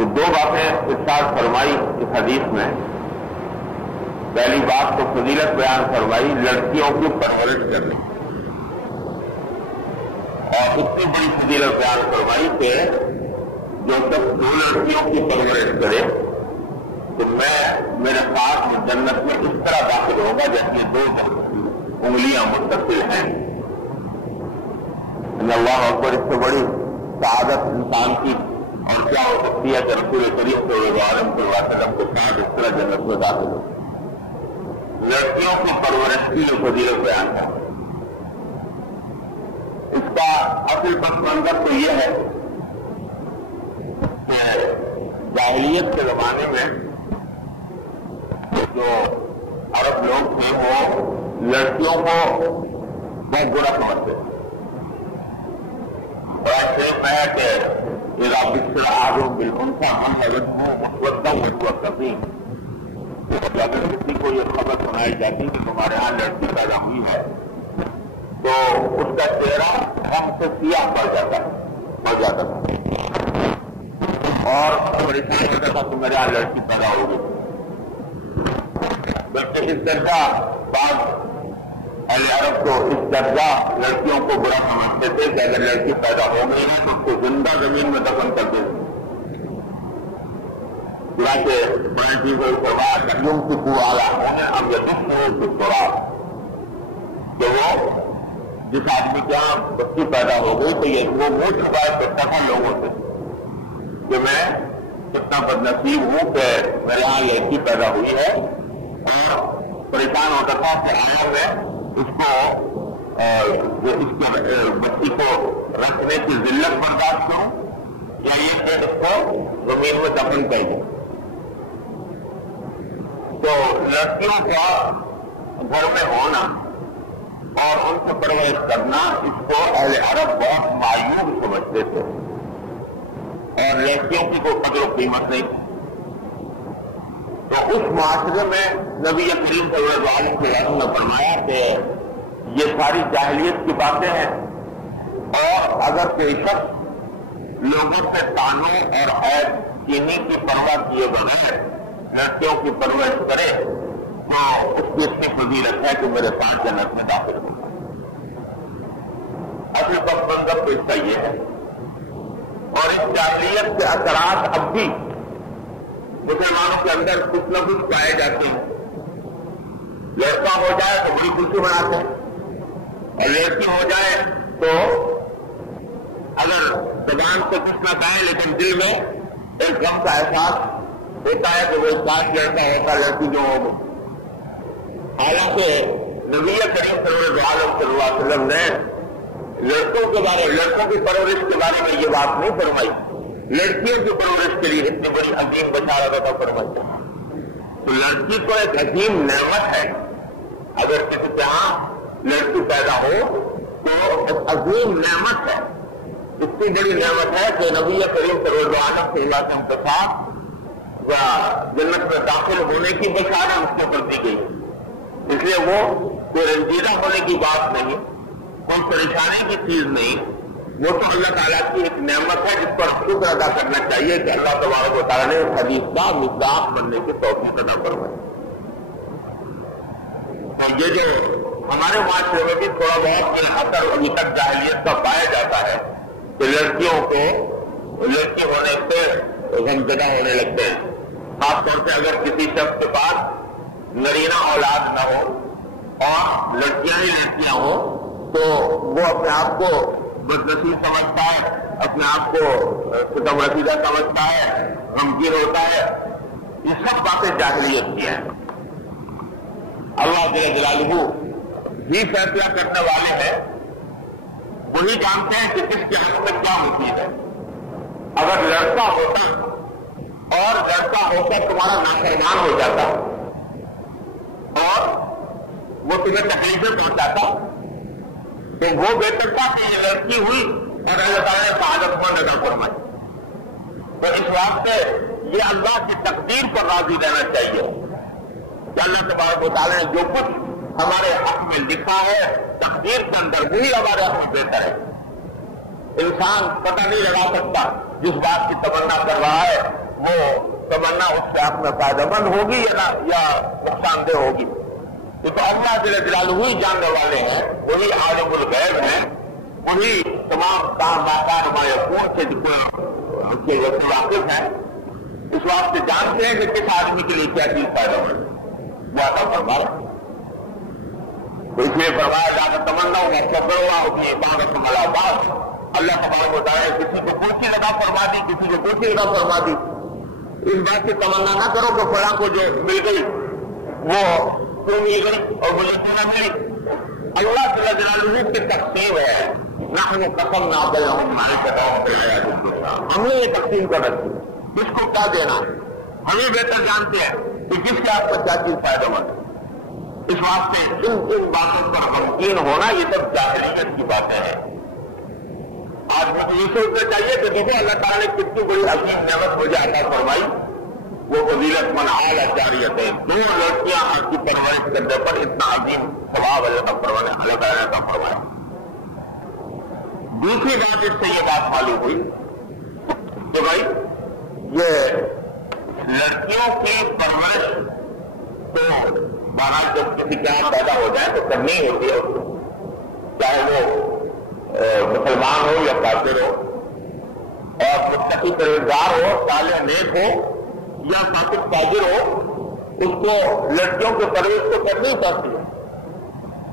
تو دو باتیں ارشاد فرمائی اس حدیث میں. پہلی بات تو فضیلت بیان فرمائی لڑکیوں کی پرورش کرنے، اور اتنی بڑی فضیلت بیان فرمائی کہ جو تک دو لڑکیوں کی پرورش کرے تو میں میرے پاس جنت میں اس طرح داخل ہوگا جیسے دو انگلیاں متصل ہیں. اللہ اکبر، اس سے بڑی سعادت انسان کی اور کیا ہو سکتی ہے کہ رسول کریم صلی اللہ علیہ وسلم کے ساتھ اس طرح جنت میں داخل ہو. لڑکیوں کی پرورش کی جو فضیلت بیان ہے، اس کا اصل پس منظر تو یہ ہے کہ جاہلیت کے زمانے میں جو عرب لوگ تھے وہ لڑکیوں کو بہت برا سمجھتے تھے. ایسے ہے کہ اگر کسی کو یہ خبر سنائی جاتی کہ تمہارے یہاں لڑکی پیدا ہوئی ہے تو اس کا چہرہ غم سے سیاہ پڑ جاتا تھا اور پریشان ہوتا تھا کہ میرے یہاں لڑکی پیدا ہوگی. بلکہ اس درجہ بعض اہل عرب کو اس درجہ لڑکیوں کو برا سمجھتے تھے کہ اگر لڑکی پیدا ہو گئی ہے تو اس کو زندہ زمین میں دفن کر دیں. چنانچہ بڑے چیزوں کروا کریوں کی پوالا ہونے اب یہ دکھ ہو کہ وہ جس آدمی کے یہاں بچی پیدا ہو گئی تو یہ وہ منہ شکایت کرتا تھا لوگوں سے کہ میں کتنا بدنصیب ہوں کہ میرے یہاں لڑکی پیدا ہوئی ہے، اور پریشان ہوتا تھا کہ آیا میں اس کے بچی کو رکھنے کی ذلت برداشت کروں یا یہ کہ اس کو زمین میں دفن کر دوں. تو لڑکیوں کا گھر میں ہونا اور ان سے پرورش کرنا اس کو اہل عرب بہت مایوب سمجھتے تھے اور لڑکیوں کی کوئی قدر و قیمت نہیں تھی. تو اس معاشرے میں نبی کریم صلی اللہ علیہ وسلم نے فرمایا کہ یہ ساری جاہلیت کی باتیں ہیں، اور اگر کوئی شخص لوگوں سے تانوں اور عیب چینی کی پرواہ کیے بغیر لڑکیوں کی پرورش کرے تو اس کی اتنی فضیلت ہے کہ میرے ساتھ جنت میں داخل ہو. اصل پس منظر تو اس کا یہ ہے، اور اس جاہلیت کے اثرات اب بھی مسلمانوں کے اندر کچھ نہ کچھ پائے جاتے ہیں. لڑکا ہو جائے تو بڑی خوشی مناتے ہیں، اور لڑکی ہو جائے تو اگر زبان سے کچھ نہ کہے لیکن دل میں ایک غم کا احساس ہوتا ہے کہ وہ کاش لڑکا ہوتا لڑکی جو ہو. حالانکہ نبی کریم صلی اللہ علیہ وسلم نے لڑکوں کی پرورش کے بارے میں یہ بات نہیں فرمائی، لڑکیوں کی پرورش کے لیے اتنی بڑی عظیم بشارت عطا فرمائی. تو لڑکی تو ایک عظیم نعمت ہے، اگر کسی کے یہاں لڑکی پیدا ہو تو ایک عظیم نعمت ہے. اتنی بڑی نعمت ہے کہ نبی کریم صلی اللہ علیہ وسلم کے ساتھ جنت میں داخل ہونے کی بشارت اس کے اوپر دی گئی. اس لیے وہ کوئی رنجیدہ ہونے کی بات نہیں، کوئی پریشانی کی چیز نہیں، وہ تو اللہ تعالیٰ کی ایک نعمت ہے جس پر شکر ادا کرنا چاہیے کہ اللہ تبارک و تعالیٰ نے اس حدیث کا مصداق بننے کی توفیق عطا فرمائی. تو یہ جو ہمارے معاشرے میں بھی تھوڑا بہت اثر ابھی تک جاہلیت کا پایا جاتا ہے کہ لڑکیوں کو لڑکی ہونے سے غمزدہ ہونے لگتے ہیں، خاص طور سے اگر کسی شخص کے پاس نرینہ اولاد نہ ہو اور لڑکیاں ہی لڑکیاں ہوں تو وہ اپنے آپ کو بدنصیب سمجھتا ہے، اپنے آپ کو ستم رسیدہ سمجھتا ہے، غمگین ہوتا ہے. یہ سب باتیں جاہلیت کی ہیں. اللہ جل جلالہ ہی فیصلہ کرنے والے ہیں، وہی جانتے ہیں کہ کس کے حق میں کیا مفید ہے. اگر لڑکا ہوتا اور لڑکا ہو کر تمہارا نافرمان ہو جاتا اور وہ تمہیں تکلیفیں پہنچاتا تو وہ بہتر تھا کہ یہ لڑکی ہوئی اور اللہ تعالیٰ نے سعادت مند ادا فرمائی. تو اس واسطے یہ اللہ کی تقدیر پر راضی رہنا چاہیے کہ اللہ تبارک و تعالیٰ نے جو کچھ ہمارے حق میں لکھا ہے تقدیر کے اندر وہی ہمارے حق میں بہتر ہے. انسان پتہ نہیں لگا سکتا جس بات کی تمنا کر رہا ہے وہ تمنا اس کے آپ میں فائدہ مند ہوگی یا نقصان دہ ہوگی. تو اللہ جل جلالہ ہی جاننے والے ہیں، وہی عالم الغیب ہیں، وہی تمام کام باقاعدہ مایقون سے واقف ہیں. اس واسطے جانتے ہیں کہ کس آدمی کے لیے کیا چیز فائدہ مند ہے. وہ عطا فرما رہا ہے. تو اس لیے فرمایا جا کر تمنا ہوگا کیا کرو اپنی عبادت ملابات. اللہ تبارک و تعالیٰ کسی کو کوئی چیز عطا فرما دی، کسی کو کوئی چیز عطا فرما دی. اس بات کی تمنا نہ کرو کہ فلاں کو جو مل گئی وہ کیوں مل گئی اور مجھے کیوں نہ ملی. اللہ جل جلالہ کی تقسیم ہے. نحن قسمنا بینہم معیشتہم فی الحیاۃ الدنیا. ہم نے یہ تقسیم کر رکھی ہے، کس کو کیا دینا ہے. ہمیں بہتر جانتے ہیں کہ کس کے آپ کو کیا چیز فائدہ مند ہے. اس واسطے ان باتوں پر غمگین ہونا یہ سب جاہلیت کی باتیں ہیں. آج مجھے یہ سوچنا چاہیے کہ دیکھو اللہ تعالیٰ نے کتنی بڑی عظیم نعمت مجھے عطا فرمائی. وہ فضیلت من اعلیٰ جاریت ہے. 2 لڑکیاں آپ کی پرورش کرنے پر اتنا عظیم ثواب اللہ تعالیٰ نے عطا فرمایا. دوسری بات اس سے یہ بات معلوم ہوئی کہ بھائی یہ لڑکیوں کی پرورش تو بہرحال جب کسی کے یہاں پیدا ہو جائے تو کرنی ہوتی ہے، چاہے وہ مسلمان ہو یا کافر ہو، اور متقی پرہیزگار ہو، صالح نیک ہو یا فاسق تاجر ہو، اس کو لڑکیوں کی پرورش تو کرنی پڑتی ہے.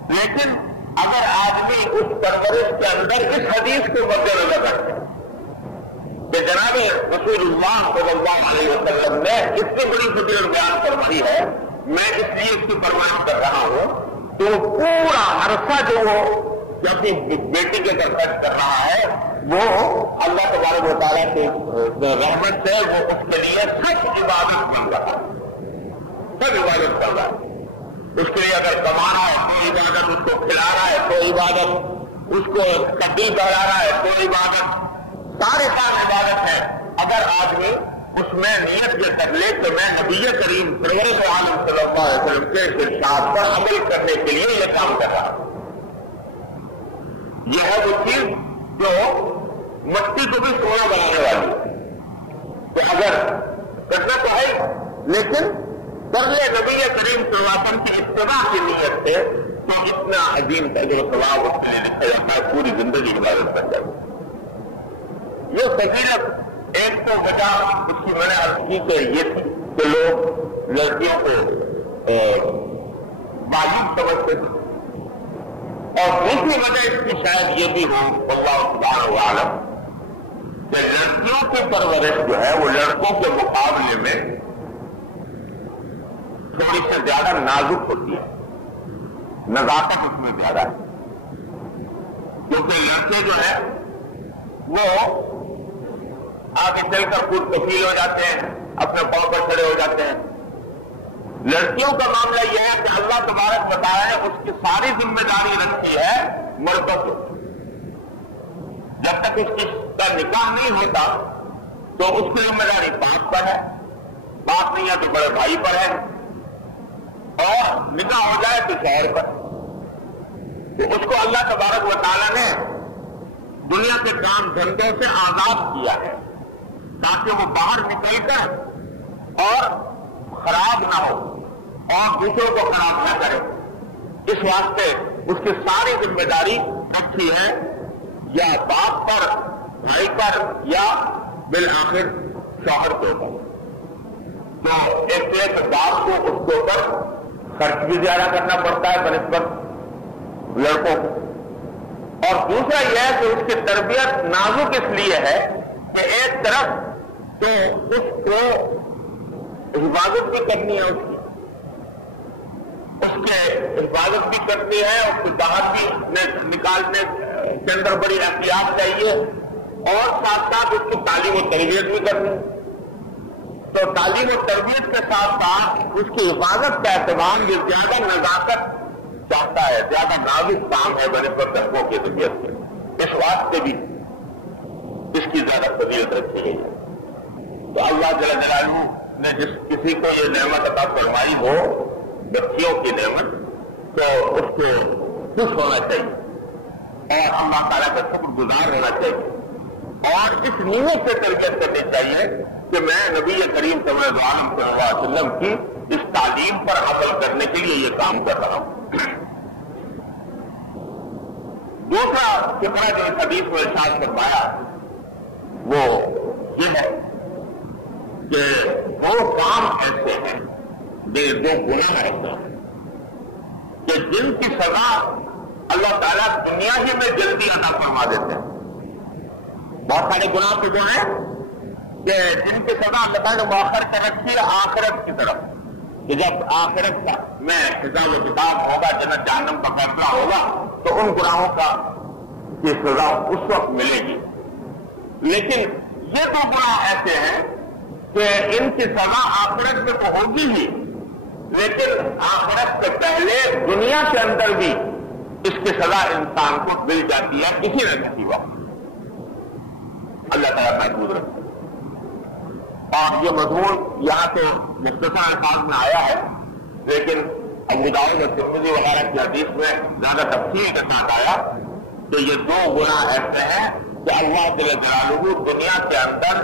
لیکن اگر آدمی اس پرورش کے اندر اس حدیث کو مد نظر رکھے کہ جناب رسول اللہ صلی اللہ علیہ وسلم نے اتنی بڑی فضیلت بیان فرمائی ہے، میں اس لیے اس کی پرورش کر رہا ہوں، تو پورا عرصہ جو وہ اپنی بیٹی کے اندر خرچ کر رہا ہے وہ اللہ تبارک و تعالیٰ کی رحمت سے وہ اس کے لیے سب عبادت بن رہا ہے. سب عبادت کر رہا ہے. اس کے لیے اگر کمانا ہے تو عبادت، اس کو کھلانا ہے تو عبادت، اس کو تبدیل کرا رہا ہے تو عبادت، سارے کام عبادت ہے. اگر آدمی اس میں نیت یہ کر لے کہ میں نبی کریم سرور عالم صلی اللہ علیہ وسلم کے ارشاد پر عمل کرنے کے لیے یہ کام کر رہا ہے. یہ ہے وہ چیز جو مٹی کو بھی سونا بنانے والی ہے. تو اگر کرنا تو ہے لیکن کر لے نبی کریم صلی اللہ علیہ وسلم کی اتباع کی نیت سے تو اتنا عظیم اجر و ثواب اس کے لیے لکھا جاتا ہے، پوری زندگی عبادت بن جاتی ہے. یہ فضیلت ایک تو وجہ اس کی میں نے عرض کی کہ یہ تھی کہ لوگ لڑکیوں کو معیوب سمجھتے تھے، اور دوسری وجہ اس کی شاید یہ بھی ہو اللہ سبحانہ عالم کہ لڑکیوں کی پرورش جو ہے وہ لڑکوں کے مقابلے میں تھوڑی سی زیادہ نازک ہوتی ہے، نزاکت اس میں زیادہ ہے. کیونکہ لڑکے جو ہے وہ آگے چل کر خود کفیل ہو جاتے ہیں، اپنے پاؤں پر کھڑے ہو جاتے ہیں. لڑکیوں کا معاملہ یہ ہے کہ اللہ تبارک بتایا ہے اس کی ساری ذمہ داری رکھی ہے مردوں کو. جب تک اس کا نکاح نہیں ہوتا تو اس کی ذمہ داری باپ پر ہے، باپ نہیں ہے تو بڑے بھائی پر ہے، اور نکاح ہو جائے تو شوہر پر. تو اس کو اللہ تبارک و تعالیٰ نے دنیا کے کام دھندوں سے آزاد کیا ہے تاکہ وہ باہر نکل کر اور خراب نہ ہو اور دوسروں کو خراب نہ کرے. اس واسطے اس کی ساری ذمہ داری اچھی ہے یا باپ پر، بھائی پر، یا بالآخر شوہر کے اوپر. تو ایک باپ کو اس کے اوپر خرچ بھی زیادہ کرنا پڑتا ہے بنسبت لڑکوں کو، اور دوسرا یہ ہے کہ اس کی تربیت نازک اس لیے ہے کہ ایک طرف تو اس کو حفاظت بھی کرنی ہے، اس کے حفاظت بھی کرنی ہے، اس کو باہر بھی نکالنے کے اندر بڑی احتیاط چاہیے، اور ساتھ ساتھ اس کی تعلیم و تربیت بھی کرنی ہے. تو تعلیم و تربیت کے ساتھ ساتھ اس کی حفاظت کا اہتمام بھی زیادہ نزاکت چاہتا ہے، زیادہ نازک کام ہے بنسبت لڑکوں کی طبیعت سے. اس واسطے بھی اس کی زیادہ فضیلت رکھی گئی ہے. تو اللہ جل جلالہ نے جس کسی کو یہ نعمت عطا فرمائی ہو، بچیوں کی نعمت، تو اس کو خوش ہونا چاہیے اور اللہ تعالیٰ کا شکر گزار ہونا چاہیے. اور اس نیت سے تربیت کرنی چاہیے کہ میں نبی کریم صلی اللہ علیہ وسلم کی اس تعلیم پر عمل کرنے کے لیے یہ کام کر رہا ہوں۔ دوسرا فقرہ جو اس حدیث میں ارشاد فرمایا وہ یہ ہے کہ وہ کام ایسے ہیں، دو گناہ ایسے ہیں کہ جن کی سزا اللہ تعالیٰ دنیا ہی میں جلدی عطا فرما دیتے ہیں۔ بہت سارے گناہ تو جو ہیں کہ جن کی سزا اللہ تعالیٰ نے مؤخر کر رکھی ہے آخرت کی طرف، کہ جب آخرت کا میں حساب و کتاب ہوگا، جنت جہنم کا فیصلہ ہوگا تو ان گناہوں کا کی سزا اس وقت ملے گی۔ لیکن یہ دو گناہ ایسے ہیں کہ ان کی سزا آخرت میں تو ہوگی ہی، لیکن آخرت سے پہلے دنیا کے اندر بھی اس کی سزا انسان کو مل جاتی ہے کسی نہ کسی وقت۔ اللہ تعالیٰ محفوظ رکھے۔ اور یہ مضمون یہاں تو مختصر الفاظ میں آیا ہے، لیکن ابو داؤد اور ترمذی وغیرہ کی حدیث میں زیادہ تفصیل کے ساتھ آیا کہ یہ دو گناہ ایسے ہیں کہ اللہ جل جلالہ دنیا کے اندر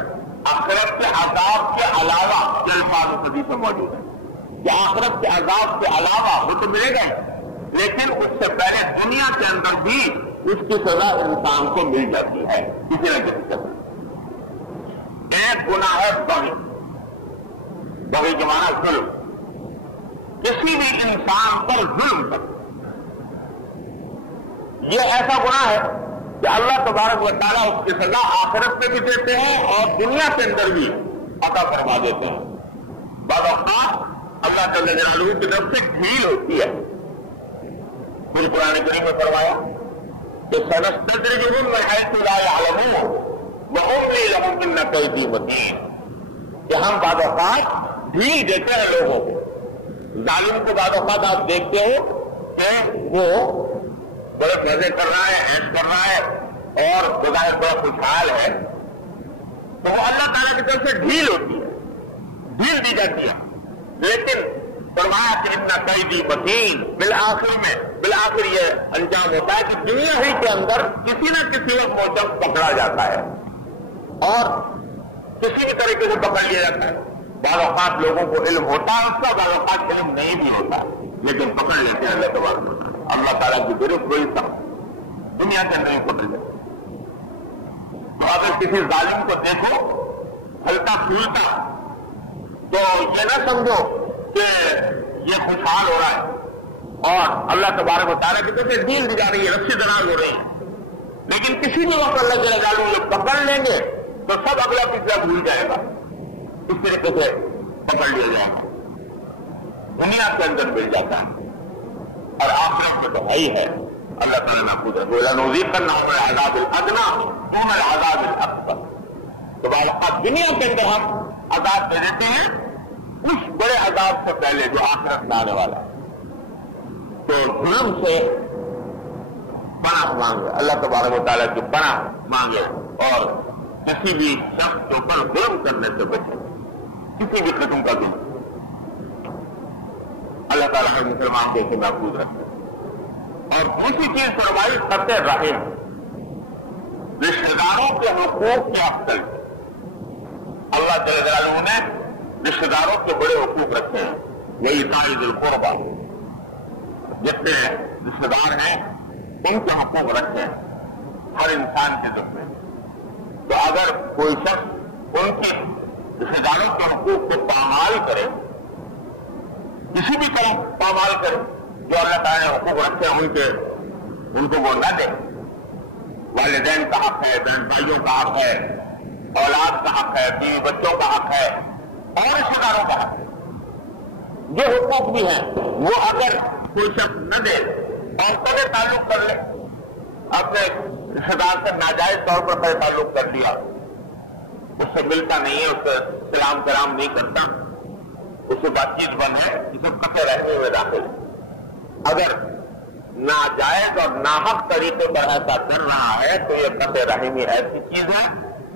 آخرت کے عذاب کے علاوہ کے الفاظ حدیث میں موجود ہے کہ آخرت کے عذاب کے علاوہ وہ تو ملے گا، لیکن اس سے پہلے دنیا کے اندر بھی اس کی سزا انسان کو مل جاتی ہے کسی نہ کسی طرح۔ ایک گناہ ہے بغی کے معنی ظلم، کسی بھی انسان پر ظلم کر، یہ ایسا گناہ ہے کہ اللہ تبارک و تعالیٰ اس کی سزا آخرت میں بھی دیتے ہیں اور دنیا کے اندر بھی عطا فرما دیتے ہیں۔ بعض اوقات اللہ جل جلالہ کی طرف سے ڈھیل ہوتی ہے۔ پھر قرآن کریم میں فرمایا کہ سنستدرجهم من حيث لا يعلمون وأملي لهم إن كيدي متين، کہ ہم بعض اوقات ڈھیل دیتے ہیں لوگوں کو۔ ظالم کو بعض اوقات آپ دیکھتے ہو کہ وہ بڑے مزے کر رہا ہے، عیش کر رہا ہے اور بظاہر بڑا خوشحال ہے، تو وہ اللہ تعالیٰ کی طرف سے ڈھیل ہوتی ہے، ڈھیل دی جاتی ہے، لیکن فرمایا کہ اتنا قیدی متین، بالآخر یہ انجام ہوتا ہے کہ دنیا ہی کے اندر کسی نہ کسی وقت موجب پکڑا جاتا ہے اور کسی بھی طریقے سے پکڑ لیا جاتا ہے۔ بعض اوقات لوگوں کو علم ہوتا ہے اس کا، بعض اوقات علم نہیں بھی ہوتا ہے، لیکن پکڑ لیتے ہیں اللہ تبارک و تعالیٰ۔ اللہ تعالیٰ کی ضرورت کوئی تھا دنیا کے اندر ہی پکڑ لیتے۔ تو اگر کسی ظالم کو دیکھو ہلتا پھولتا تو یہ نہ سمجھو کہ یہ خوشحال ہو رہا ہے اور اللہ تبارک و تعالیٰ کی طرف سے ڈھیل دی جا رہی ہے، رسی دراز ہو رہی ہے، لیکن کسی بھی وقت اللہ جل جلالہ جب پکڑ لیں گے تو سب اگلا پچھلا بھول جائے گا، اس طریقے سے پکڑ لیا جائے گا۔ دنیا کے اندر مل جاتا ہے اور آخرت میں تو ہے ہی ہے۔ اللہ تعالیٰ محفوظ ہے، وَلَنُذِيقَنَّهُمْ مِنَ الْعَذَابِ الْأَدْنَىٰ دُونَ الْعَذَابِ الْأَكْبَرِ، تو بعض اوقات دنیا کے اندر ہم عذاب دے دیتے ہیں اس بڑے عذاب سے پہلے جو آخرت میں آنے والا ہے۔ تو ظلم سے پناہ مانگے، اللہ تبارک و تعالیٰ کی پناہ مانگے اور کسی بھی شخص کے اوپر ظلم کرنے سے بچے، کسی بھی قسم کا ظلم۔ اللہ تعالیٰ نے مسلمان کے محفوظ رکھے۔ اور دوسری چیز فرمائی قطع رحم، رشتے داروں کے حقوق کے افضل۔ اللہ جل جلالہ نے رشتے داروں کے بڑے حقوق رکھے ہیں، وہی ایتاء ذی القربیٰ، جتنے رشتے دار ہیں ان کے حقوق رکھے ہیں ہر انسان کے ذمہ۔ تو اگر کوئی شخص ان کے رشتے داروں کے حقوق کو پامال کرے، کسی بھی طرح پامال کرے، جو اللہ تعالیٰ نے حقوق رکھے ہیں ان کو وہ نہ دے، والدین کا حق ہے، بہن بھائیوں کا حق ہے، اولاد کا حق ہے، بیوی بچوں کا حق ہے اور رشتے داروں کا حق ہے، جو حقوق بھی ہیں وہ اگر کوئی شخص نہ دے اور قطع تعلق کر لے، اپنے رشتے دار سے ناجائز طور پر قطع تعلق کر لیا، اس سے ملتا نہیں ہے، اس سے سلام کرام نہیں کرتا، اس سے بات چیت بند ہے، اسے قطع رہنے میں داخل ہے۔ اگر ناجائز اور ناحق طریقے پر ایسا کر رہا ہے تو یہ قطع رحمی ایسی چیز ہے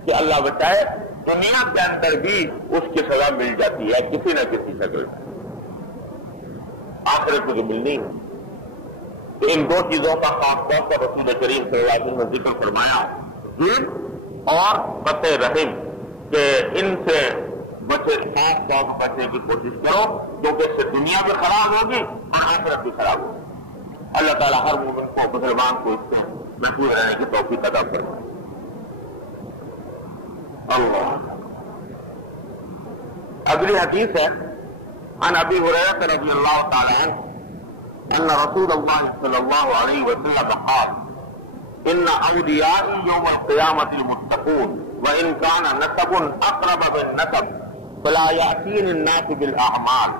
کہ اللہ بچائے دنیا کے اندر بھی اس کی سزا مل جاتی ہے کسی نہ کسی شکل میں، آخرت کو جو ملنی ہے۔ تو ان دو چیزوں کا خاص طور پر رسول کریم صلی اللہ علیہ وسلم نے ذکر فرمایا، ظلم اور قطع رحم کہ ان سے بچے خاص طور پر بچنے کی کوشش کرو، کیونکہ اس سے دنیا بھی خراب ہوگی اور آخرت بھی خراب ہوگی۔ اللہ تعالیٰ ہر مومن کو، مسلمان کو اس سے محفوظ رہنے کی توفیق عطا فرمائے۔ اللہ اگلی حدیث ہے عن ابی ہریرہ رضی اللہ تعالی عنہ ان رسول اللہ صلی اللہ علیہ وسلم قال ان اولیاء یوم القیامۃ المتقون وان کان نسب اقرب بالنسب فلا یأتین الناس بالاعمال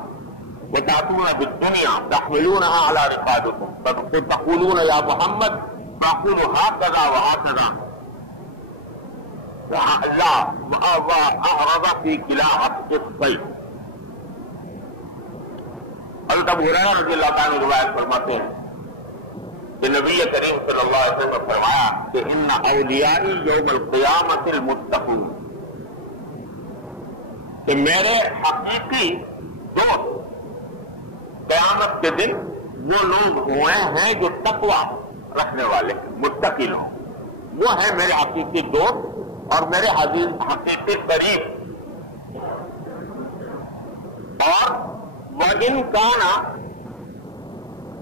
وتأتون بالدنیا تحملونها على رقابکم فتقولون یا محمد فأقول هكذا وهكذا لا وأعرض في كلا الصيف۔ حضرت ابو ہریرہ رضی اللہ تعالیٰ روایت فرماتے ہیں کہ نبی کریم صلی اللہ علیہ وسلم نے فرمایا کہ ان اولیاء یوم القیامۃ المتقون، کہ میرے حقیقی دوست قیامت کے دن وہ لوگ ہوئے ہیں جو تقوی رکھنے والے متقی لوگ، وہ ہیں میرے حقیقی دوست اور میرے حقیقی قریب۔ اور وَإِن كَانَ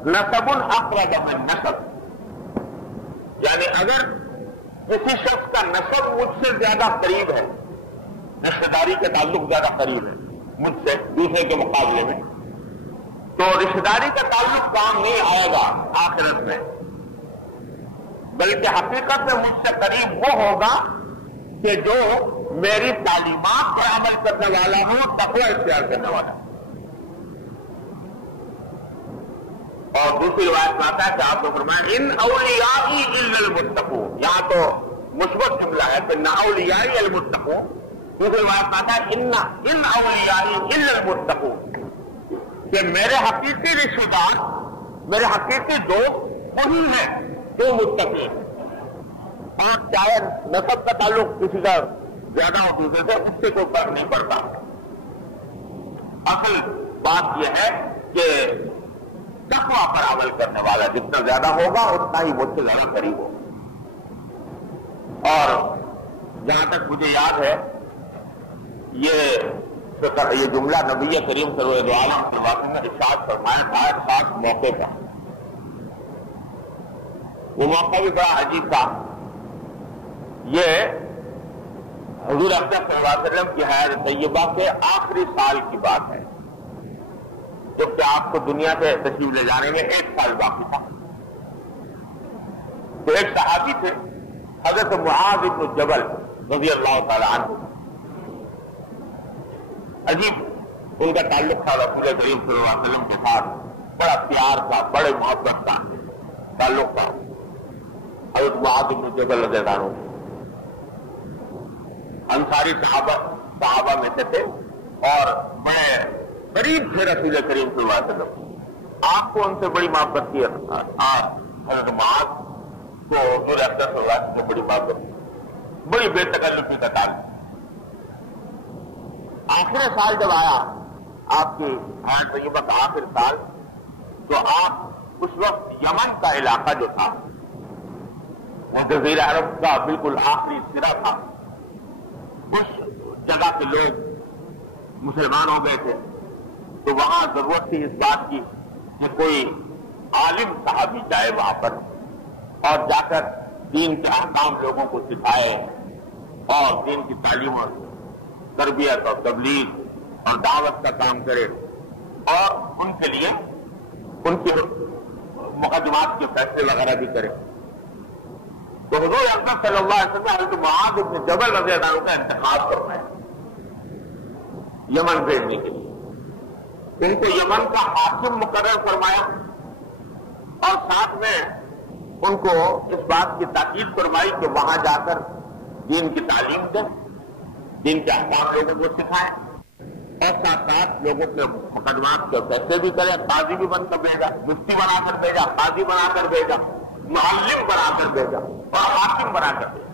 نَسَبٌ أَقْرَبَ مِن نَسَب، یعنی اگر کسی شخص کا نسب مجھ سے زیادہ قریب ہے، رشتہ داری کے تعلق زیادہ قریب ہے مجھ سے دوسرے کے مقابلے میں، تو رشتہ داری کا تعلق کام نہیں آئے گا آخرت میں، بلکہ حقیقت میں مجھ سے قریب وہ ہوگا کہ جو میری تعلیمات پر عمل کرنے والا ہو، تقوی اختیار کرنے والا ہو۔ اور دوسری روایت میں آتا ہے کہ آپ کو فرمایا ان اولیائی الا المتقون، یہاں تو مثبت جملہ ہے کہ نہ اولیائی المتقون، دوسری روایت میں آتا ہے ان اولیائی الا المتقون، کہ میرے حقیقی رشتہ دار، میرے حقیقی دوست وہی ہیں جو متقی ہیں۔ اور چاہے نسب کا تعلق کسی کا زیادہ ہو دوسرے سے، اس سے کوئی فرق نہیں پڑتا۔ اصل بات یہ ہے کہ تقوی پر عمل کرنے والا جتنا زیادہ ہوگا اتنا ہی مجھ سے زیادہ قریب ہوگا۔ اور جہاں تک مجھے یاد ہے یہ جملہ نبی کریم صلی اللہ علیہ وسلم نے ارشاد فرمایا تھا ایک خاص موقع پر، وہ موقع بھی بڑا عجیب تھا۔ یہ حضور اقدس صلی اللہ علیہ وسلم کی حیات طیبہ کے آخری سال کی بات ہے، جبکہ آپ کو دنیا سے تشریف لے جانے میں 1 سال باقی تھا۔ تو ایک صحابی تھے حضرت معاذ بن جبل رضی اللہ تعالی عنہ، عجیب ان کا تعلق تھا رسول کریم صلی اللہ علیہ وسلم کے ساتھ، بڑا پیار تھا، بڑے محبت کا تعلق تھا حضرت معاذ بن جبل رضی اللہ عنہ۔ انصاری صحابہ میں سے تھے اور بڑے قریب تھے رسول کریم صلی اللہ علیہ وسلم، آپ کو ان سے بڑی محبت کی، حضرت معاذ کو حضور اقدس صلی اللہ علیہ وسلم سے بڑی محبت کی، بڑی بے تکلفی کا تعلق۔ آخر سال جب آیا آپ کی حیات طیبہ کا آخر سال، تو آپ اس وقت یمن کا علاقہ جو تھا وہ جزیرہ عرب کا بالکل آخری سرا تھا، اس جگہ کے لوگ مسلمان ہو گئے تھے، تو وہاں ضرورت تھی اس بات کی کہ کوئی عالم صحابی جائے وہاں پر اور جا کر دین کے احکام لوگوں کو سکھائے اور دین کی تعلیم اور تربیت اور تبلیغ اور دعوت کا کام کرے اور ان کے لیے ان کے مقدمات کے فیصلے وغیرہ بھی کرے۔ تو حضور اکرم صلی اللہ علیہ وسلم نے معاذ بن جبل رضی اللہ عنہ کا انتخاب کرنا ہے یمن بھیجنے کے لیے، ان کو یمن کا حاکم مقرر فرمایا اور ساتھ میں ان کو اس بات کی تاکید فرمائی کہ وہاں جا کر دین کی تعلیم دیں، دین کے احکام لوگوں کو سکھائیں اور ساتھ ساتھ لوگوں کے مقدمات کے فیصلے بھی کریں، قاضی بھی بن کر بھیجا، مفتی بنا کر بھیجا، قاضی بنا کر بھیجا، معلم بنا کر بھیجا اور حاکم بنا کر بھیجا۔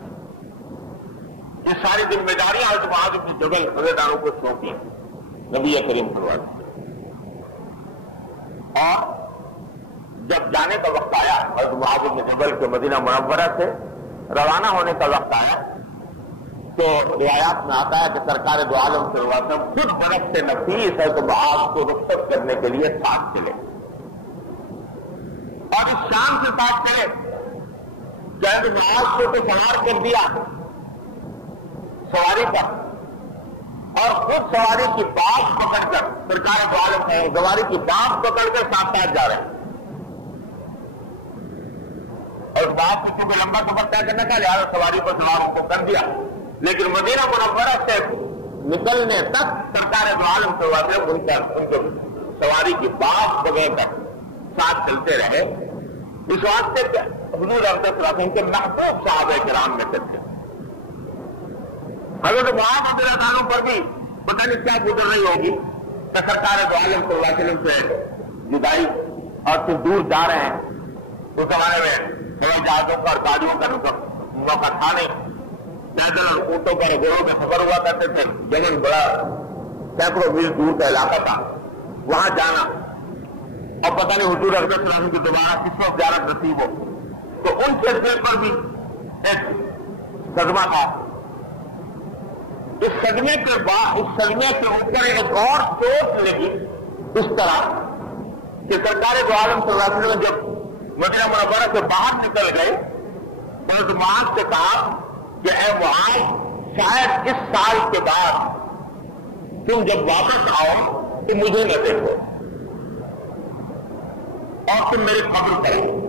یہ ساری ذمہ داریاں حضرت معاذ بن جبل رضی اللہ عنہ کو سونپی نبی کریم صلی اللہ علیہ وسلم۔ اور جب جانے کا وقت آیا حضرت معاذ بن جبل کے مدینہ منورہ سے روانہ ہونے کا وقت آیا تو روایات میں آتا ہے کہ سرکار دو عالم صلی اللہ علیہ وسلم خود برف سے نفیس ہے تو معاذ کو رخصت کرنے کے لیے ساتھ چلے اور اس شان سے ساتھ چلے کہ معاذ کو تو سوار کر دیا سواری پر اور خود سواری کی بات پکڑ کر سرکار دو عالم ہے سواری کی بات پکڑ کر ساتھ ساتھ جا رہے ہیں اور بات کو چونکہ لمبا سفر طے کرنے کا لہٰذا سواری پر سوار کو کر دیا لیکن مدینہ منورہ سے نکلنے تک سرکار دو عالم صلی اللہ علیہ وسلم ان کو سواری کی بات بغیر کر ساتھ چلتے رہے اس واسطے حضور صلی اللہ علیہ وسلم کے محبوب صحابہ کرام میں چلتے حضرت معاذ رضی اللہ عنہ پر بھی پتہ نہیں کیا گزر رہی ہوگی کہ سرکار دو عالم صلی اللہ علیہ وسلم سے جدائی اور پھر دور جا رہے ہیں اس زمانے میں ہوائی جہازوں کا اور گاڑیوں کا موقع تھا نہیں پیدل اور اونٹوں پر گھوڑوں میں سفر ہوا کرتے تھے جنگل بڑا سینکڑوں میل دور کا علاقہ تھا وہاں جانا اور پتہ نہیں حضور اکرم صلی اللہ علیہ وسلم کی دوبارہ کس وقت زیارت نصیب ہو تو ان کے دل پر بھی ایک صدمہ تھا اس صدمے کے بعد اس صدمے کے اوپر ایک اور چوٹ لگی اس طرح کہ سرکار دو عالم صلی اللہ علیہ وسلم جب مدینہ منورہ سے باہر نکل گئے تو معاذ سے کہا کہ اے معاذ شاید اس سال کے بعد تم جب واپس آؤ تو مجھے نہ دیکھو اور تم میری خبر کرو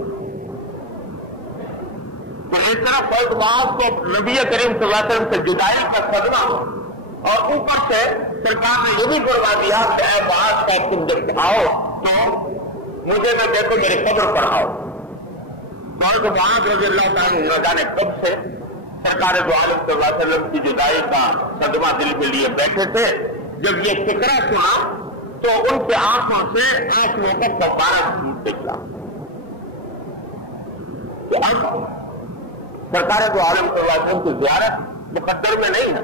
تو اس طرح فرض معاذ کو نبی کریم صلی اللہ علیہ وسلم سے جدائی کا صدمہ اور اوپر سے سرکار نے یہ بھی کروا دیا کہ اے معاذ کا تم جب آؤ تو مجھے نہ دیکھو میری قبر پر آؤ تو معاذ رضی اللہ تعالیٰ نہ جانے کب سے سرکار دو عالم صلی اللہ علیہ وسلم کی جدائی کا صدمہ دل میں لیے بیٹھے تھے جب یہ فکرہ سنا تو ان کے آنکھوں سے آنکھوں کا فوارہ چھوٹ نکلا کہ اب سرکار دو عالم صلی اللہ علیہ وسلم کی زیارت مقدر میں نہیں ہے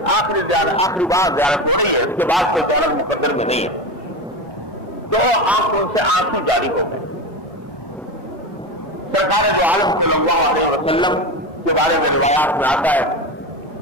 آخری بار زیارت ہو رہی ہے اس کے بعد کوئی زیارت مقدر میں نہیں ہے تو آنکھوں سے آنسو جاری ہو گئے سرکار دو عالم صلی اللہ علیہ وسلم کے بارے میں روایات میں آتا ہے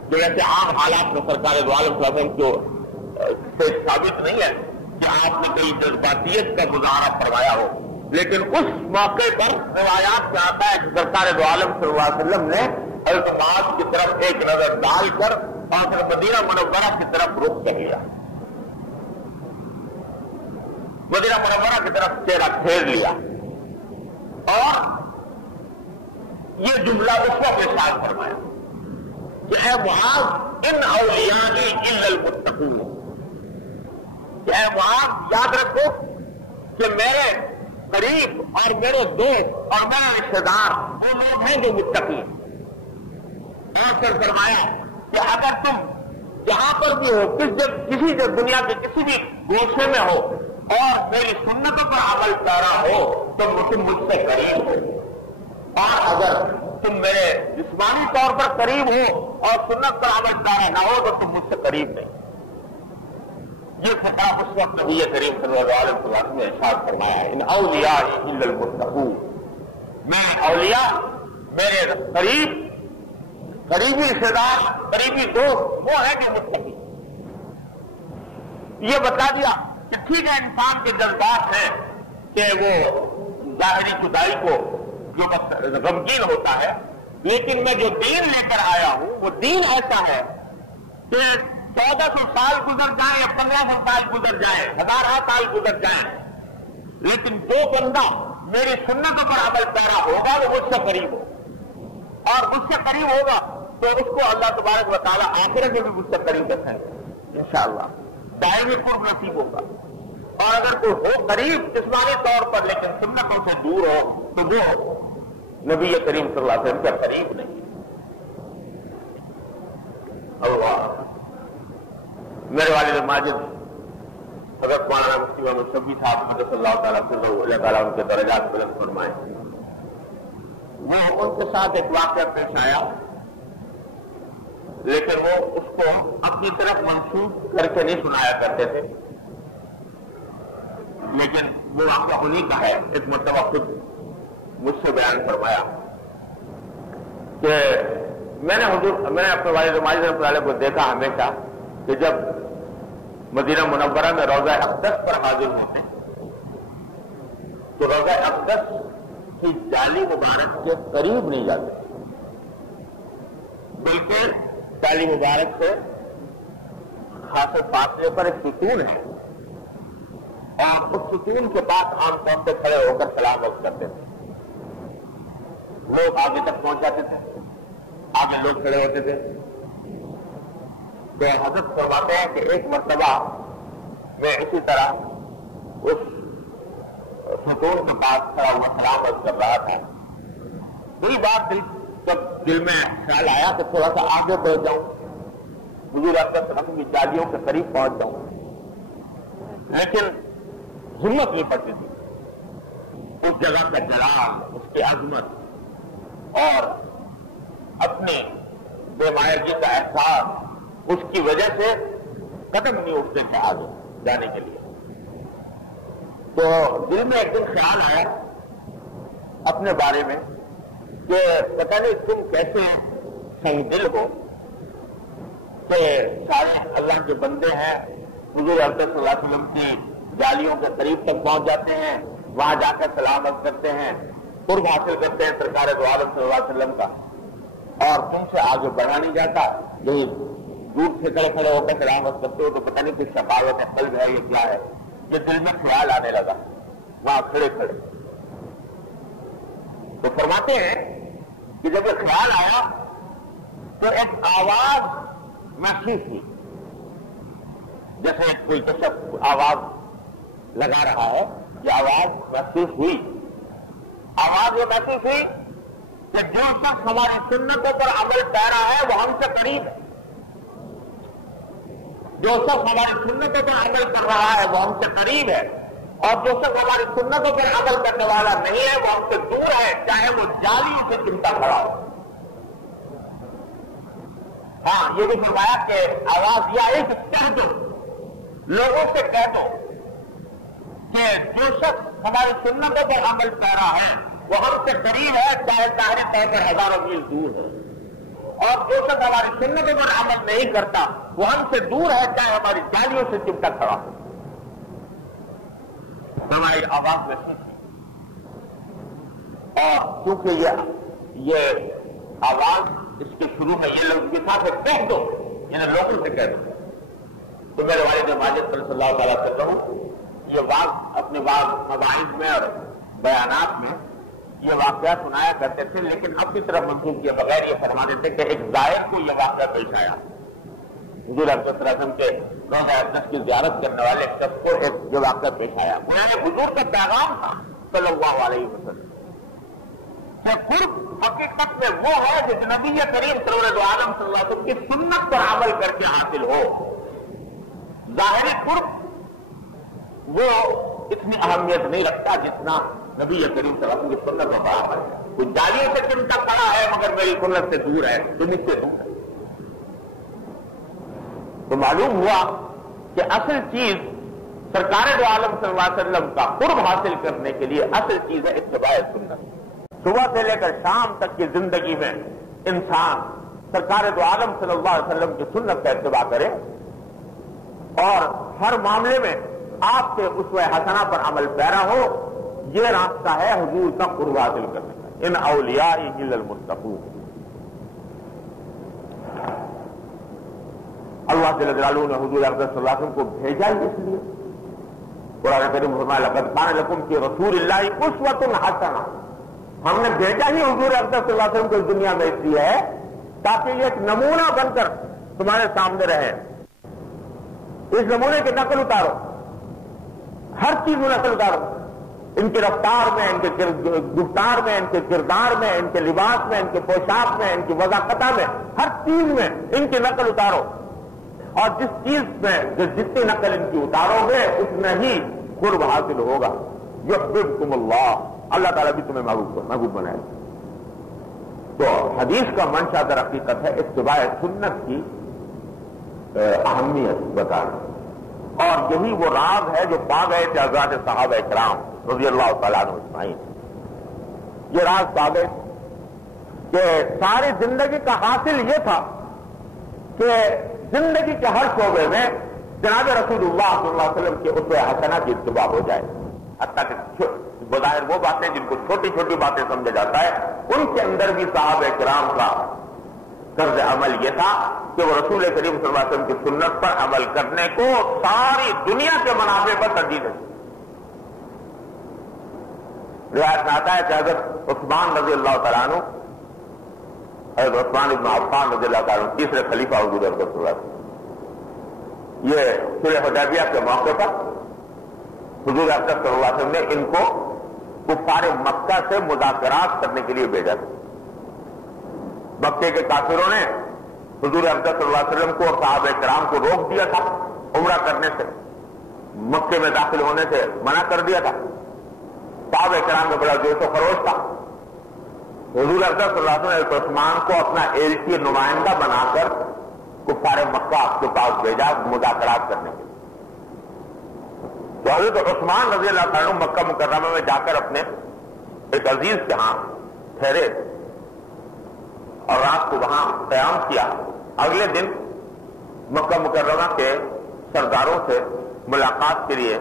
جو ایسے عام حالات میں سرکار دو عالم صلی اللہ علیہ وسلم کو سے ثابت نہیں ہے کہ آپ نے کوئی جذباتیت کا مظاہرہ فرمایا ہو لیکن اس موقع پر روایات میں آتا ہے کہ سرکار دو عالم صلی اللہ علیہ وسلم نے حضرت معاذ کی طرف ایک نظر ڈال کر اور پھر مدینہ منورہ کی طرف رخ کر لیا مدینہ منورہ کی طرف چہرہ پھیر لیا اور یہ جملہ اس وقت ارشاد فرمایا کہ اے معاذ ان اولیاء الا المتقون کہ اے معاذ یاد رکھو کہ میرے قریب اور میرے دوست اور میرے رشتے دار وہ لوگ ہیں جو متقی اور پھر فرمایا کہ اگر تم جہاں پر بھی ہو کسی دنیا کے کسی بھی گوشے میں ہو اور میری سنتوں پر عمل پیرا ہو تو تم مجھ سے قریب ہو اور اگر تم میرے جسمانی طور پر قریب ہو اور سنت پر عمل پیرا نہ ہو تو تم مجھ سے قریب نہیں یہ خطاب اس وقت نبی کریم صلی اللہ علیہ وسلم نے ارشاد فرمایا ہے ان اولیاء الا المتقون میں اولیاء میرے قریبی رشتے دار قریبی دوست وہ ہے جو متقی یہ بتا دیا کہ ٹھیک ہے انسان کے جذبات ہیں کہ وہ ظاہری جدائی کو جو غمگین ہوتا ہے لیکن میں جو دین لے کر آیا ہوں وہ دین ایسا ہے کہ 1400 سال گزر جائیں یا 1500 سال گزر جائیں 1000 سال گزر جائیں لیکن جو بندہ میری سنتوں پر عمل پیرا ہوگا وہ مجھ سے قریب ہو اور اس سے قریب ہوگا تو اس کو اللہ تبارک و تعالیٰ آخرت میں بھی مجھ سے قریب رکھیں گے انشاءاللہ دائمی قرب نصیب ہوگا اور اگر کوئی ہو قریب جسمانی طور پر لیکن سنتوں سے دور ہو تو وہ نبی کریم صلی اللہ علیہ وسلم کے قریب نہیں اللہ میرے والد ماجد حضرت مولانا مفتی محمد شفیع صاحب حضرت اللہ تعالیٰ اللہ تعالیٰ ان کے درجات بلند فرمائے وہ ان کے ساتھ ایک واقعہ پیش آیا لیکن وہ اس کو اپنی طرف منسوخ کر کے نہیں سنایا کرتے تھے لیکن وہ واقعہ انہیں کا ہے ایک مرتبہ خود مجھ سے بیان فرمایا کہ میں نے اپنے والد ماجد رحمۃ اللہ علیہ کو دیکھا ہمیشہ کہ جب مدینہ منورہ میں روضہ اقدس پر حاضر ہوتے تو روضہ اقدس کی جالی مبارک کے قریب نہیں جاتے، بلکہ جالی مبارک سے خاصے فاصلے پر ایک ستون ہے اور اس ستون کے پاس عام طور سے کھڑے ہو کر سلام عرض کرتے تھے. لوگ آگے تک پہنچ جاتے تھے، آگے لوگ کھڑے ہوتے تھے. تو حضرت فرماتے ہیں کہ ایک مرتبہ میں اسی طرح اس ستون کے پاس کھڑا ہوا سلام عرض کر رہا تھا. کئی بار جب دل میں خیال آیا کہ تھوڑا سا آگے بڑھ جاؤں، حضور اقدس صلی کی جالیوں کے قریب پہنچ جاؤں، لیکن ہمت نہیں پڑتی تھی. اس جگہ کا جلال، اس کی عظمت اور اپنی بے مایگی کا احساس، اس کی وجہ سے قدم نہیں اٹھتے تھے آگے جانے کے لیے. تو دل میں ایک دن خیال آیا اپنے بارے میں کہ پتہ نہیں تم کیسے سنگ دل ہو کہ سارے اللہ کے بندے ہیں، حضور اقدس صلی اللہ علیہ وسلم کی جالیوں کے قریب تک پہنچ جاتے ہیں، وہاں جا کر سلام عرض کرتے ہیں، قرب حاصل کرتے ہیں سرکار دو عالم صلی اللہ علیہ وسلم کا، اور تم سے آگے بڑھا نہیں جاتا. یہی دور سے کھڑے ہو کر سلام عرض کرتے ہو تو پتہ نہیں کچھ شفاوت ہے، قلب ہے، یہ کیا ہے. یہ دل میں خیال آنے لگا وہاں کھڑے کھڑے. تو فرماتے ہیں کہ جب یہ خیال آیا تو ایک آواز محسوس ہوئی، جیسے کوئی کشف آواز لگا رہا ہے. یہ آواز محسوس ہوئی. آواز یہ محسوس ہوئی کہ جو شخص ہماری سنتوں پر عمل پیرا ہے وہ ہم سے قریب ہے. جو شخص ہماری سنتوں پر عمل کر رہا ہے وہ ہم سے قریب ہے، اور جو شخص ہماری سنتوں پر عمل کرنے والا نہیں ہے وہ ہم سے دور ہے، چاہے وہ جالیوں سے چمٹا کھڑا ہو. ہاں، یہ بھی فرمایا کہ آواز یہ آئی کہ کہہ دو، لوگوں سے کہہ دو کہ جو شخص ہماری سنتوں پر عمل پیرا ہے وہ ہم سے قریب ہے، چاہے ظاہری طور پر ہزاروں میل دور ہے، اور جو شخص ہماری سنتوں پر عمل نہیں کرتا وہ ہم سے دور ہے، چاہے ہماری جالیوں سے چمٹا کھڑا ہو. ہماری آواز محسوس ہوئی، اور کیونکہ یہ آواز اس کے شروع میں یہ لوگ کہا کہ کہہ دو، یعنی لوگوں سے کہہ دو. تو میرے والد ماجد صلی اللہ تعالیٰ وسلم یہ واقع اپنے مواعظ میں اور بیانات میں یہ واقعہ سنایا کرتے تھے، لیکن اپنی طرف منسوخ کیے بغیر یہ فرما دیتے کہ ایک زائر کو یہ واقعہ پیش آیا. حضور اقدس صلی اللہ علیہ وسلم کے روضہ اقدس کی زیارت کرنے والے ایک شخص کو یہ واقعہ پیش آیا. انہیں حضور کا پیغام تھا صلی اللہ علیہ وسلم کہ قرب حقیقت میں وہ ہے جو نبی کریم سرور عالم صلی اللہ علیہ وسلم کی سنت پر عمل کر کے حاصل ہو. ظاہری قرب وہ اتنی اہمیت نہیں رکھتا جتنا نبی کریم صلی اللہ علیہ وسلم کی سنت پر عمل ہے. کوئی جالیوں سے چمٹا پڑا ہے مگر میری سنت سے دور ہے تو مجھ سے دور ہے. تو معلوم ہوا کہ اصل چیز سرکار دو عالم صلی اللہ علیہ وسلم کا قرب حاصل کرنے کے لیے اصل چیز ہے اتباع سنت. صبح سے لے کر شام تک کی زندگی میں انسان سرکار دو عالم صلی اللہ علیہ وسلم کی سنت کا اتباع کرے اور ہر معاملے میں آپ کے اسوہ حسنہ پر عمل پیرا ہو. یہ راستہ ہے حضور کا قرب حاصل کرنے کا. ان اولیاء الا المتقون. اللہ جل جلالہ نے حضور اقدس صلی اللہ علیہ وسلم کو بھیجا ہی اس لیے. قرآن کریم فرمایا لقد کان لکم فی رسول اللہ اسوۃ حسنہ. ہم نے بھیجا ہی حضور اقدس صلی اللہ علیہ وسلم کو اس دنیا میں اس لیے ہے تاکہ یہ ایک نمونہ بن کر تمہارے سامنے رہے. اس نمونے کی نقل اتارو، ہر چیز میں نقل اتارو، ان کی رفتار میں، ان کے گفتار میں، ان کے کردار میں، ان کے لباس میں، ان کے پوشاک میں، ان کی وضاحت میں، ہر چیز میں ان کی نقل اتارو. اور جس چیز میں جتنی نقل ان کی اتارو گے اتنا ہی قرب حاصل ہوگا. یحببکم اللہ، اللہ تعالیٰ بھی تمہیں محبوب بنائے. تو حدیث کا منشا در حقیقت ہے اتباع سنت کی اہمیت بتانا، اور یہی وہ راز ہے جو پا گئے تھے حضرات صحابہ کرام رضی اللہ تعالیٰ عنہ اجمعین. یہ راز پا گئے کہ ساری زندگی کا حاصل یہ تھا کہ زندگی کے ہر شعبے میں جناب رسول اللہ صلی اللہ علیہ وسلم کے اسوہ حسنہ کی اتباع ہو جائے. حتیٰ کہ بظاہر وہ باتیں جن کو چھوٹی چھوٹی باتیں سمجھا جاتا ہے، ان کے اندر بھی صحابہ کرام کا طرز عمل یہ تھا کہ وہ رسول کریم صلی اللہ علیہ وسلم کی سنت پر عمل کرنے کو ساری دنیا کے منافع پر ترجیح دیتے. روایت میں آتا ہے کہ حضرت عثمان رضی اللہ تعالیٰ عنہ، حضرت عثمان ابن عفان رضی اللہ تعالیٰ عنہ تیسرے خلیفہ حضور صلی اللہ علیہ وسلم، یہ صلح حدیبیہ کے موقع پر حضور اکرم صلی اللہ علیہ وسلم نے ان کو کفار مکہ سے مذاکرات کرنے کے لیے بھیجا تھا. مکے کے کافروں نے حضور اکرم صلی اللہ علیہ وسلم کو اور صحابہ کرام کو روک دیا تھا عمرہ کرنے سے، مکے میں داخل ہونے سے منع کر دیا تھا. صحابہ کرام میں بڑا جوش و خروش تھا. حضور اکرم صلی اللہ علیہ وسلم نے عثمان کو اپنا ایلچی نمائندہ بنا کر کفار مکہ کے پاس بھیجا مذاکرات کرنے کے لیے. تو حضرت عثمان رضی اللہ تعالیٰ عنہ مکہ مکرمہ میں جا کر اپنے ایک عزیز کے ہاں ٹھہرے اور رات کو وہاں قیام کیا. اگلے دن مکہ مکرمہ کے سرداروں سے ملاقات کے لیے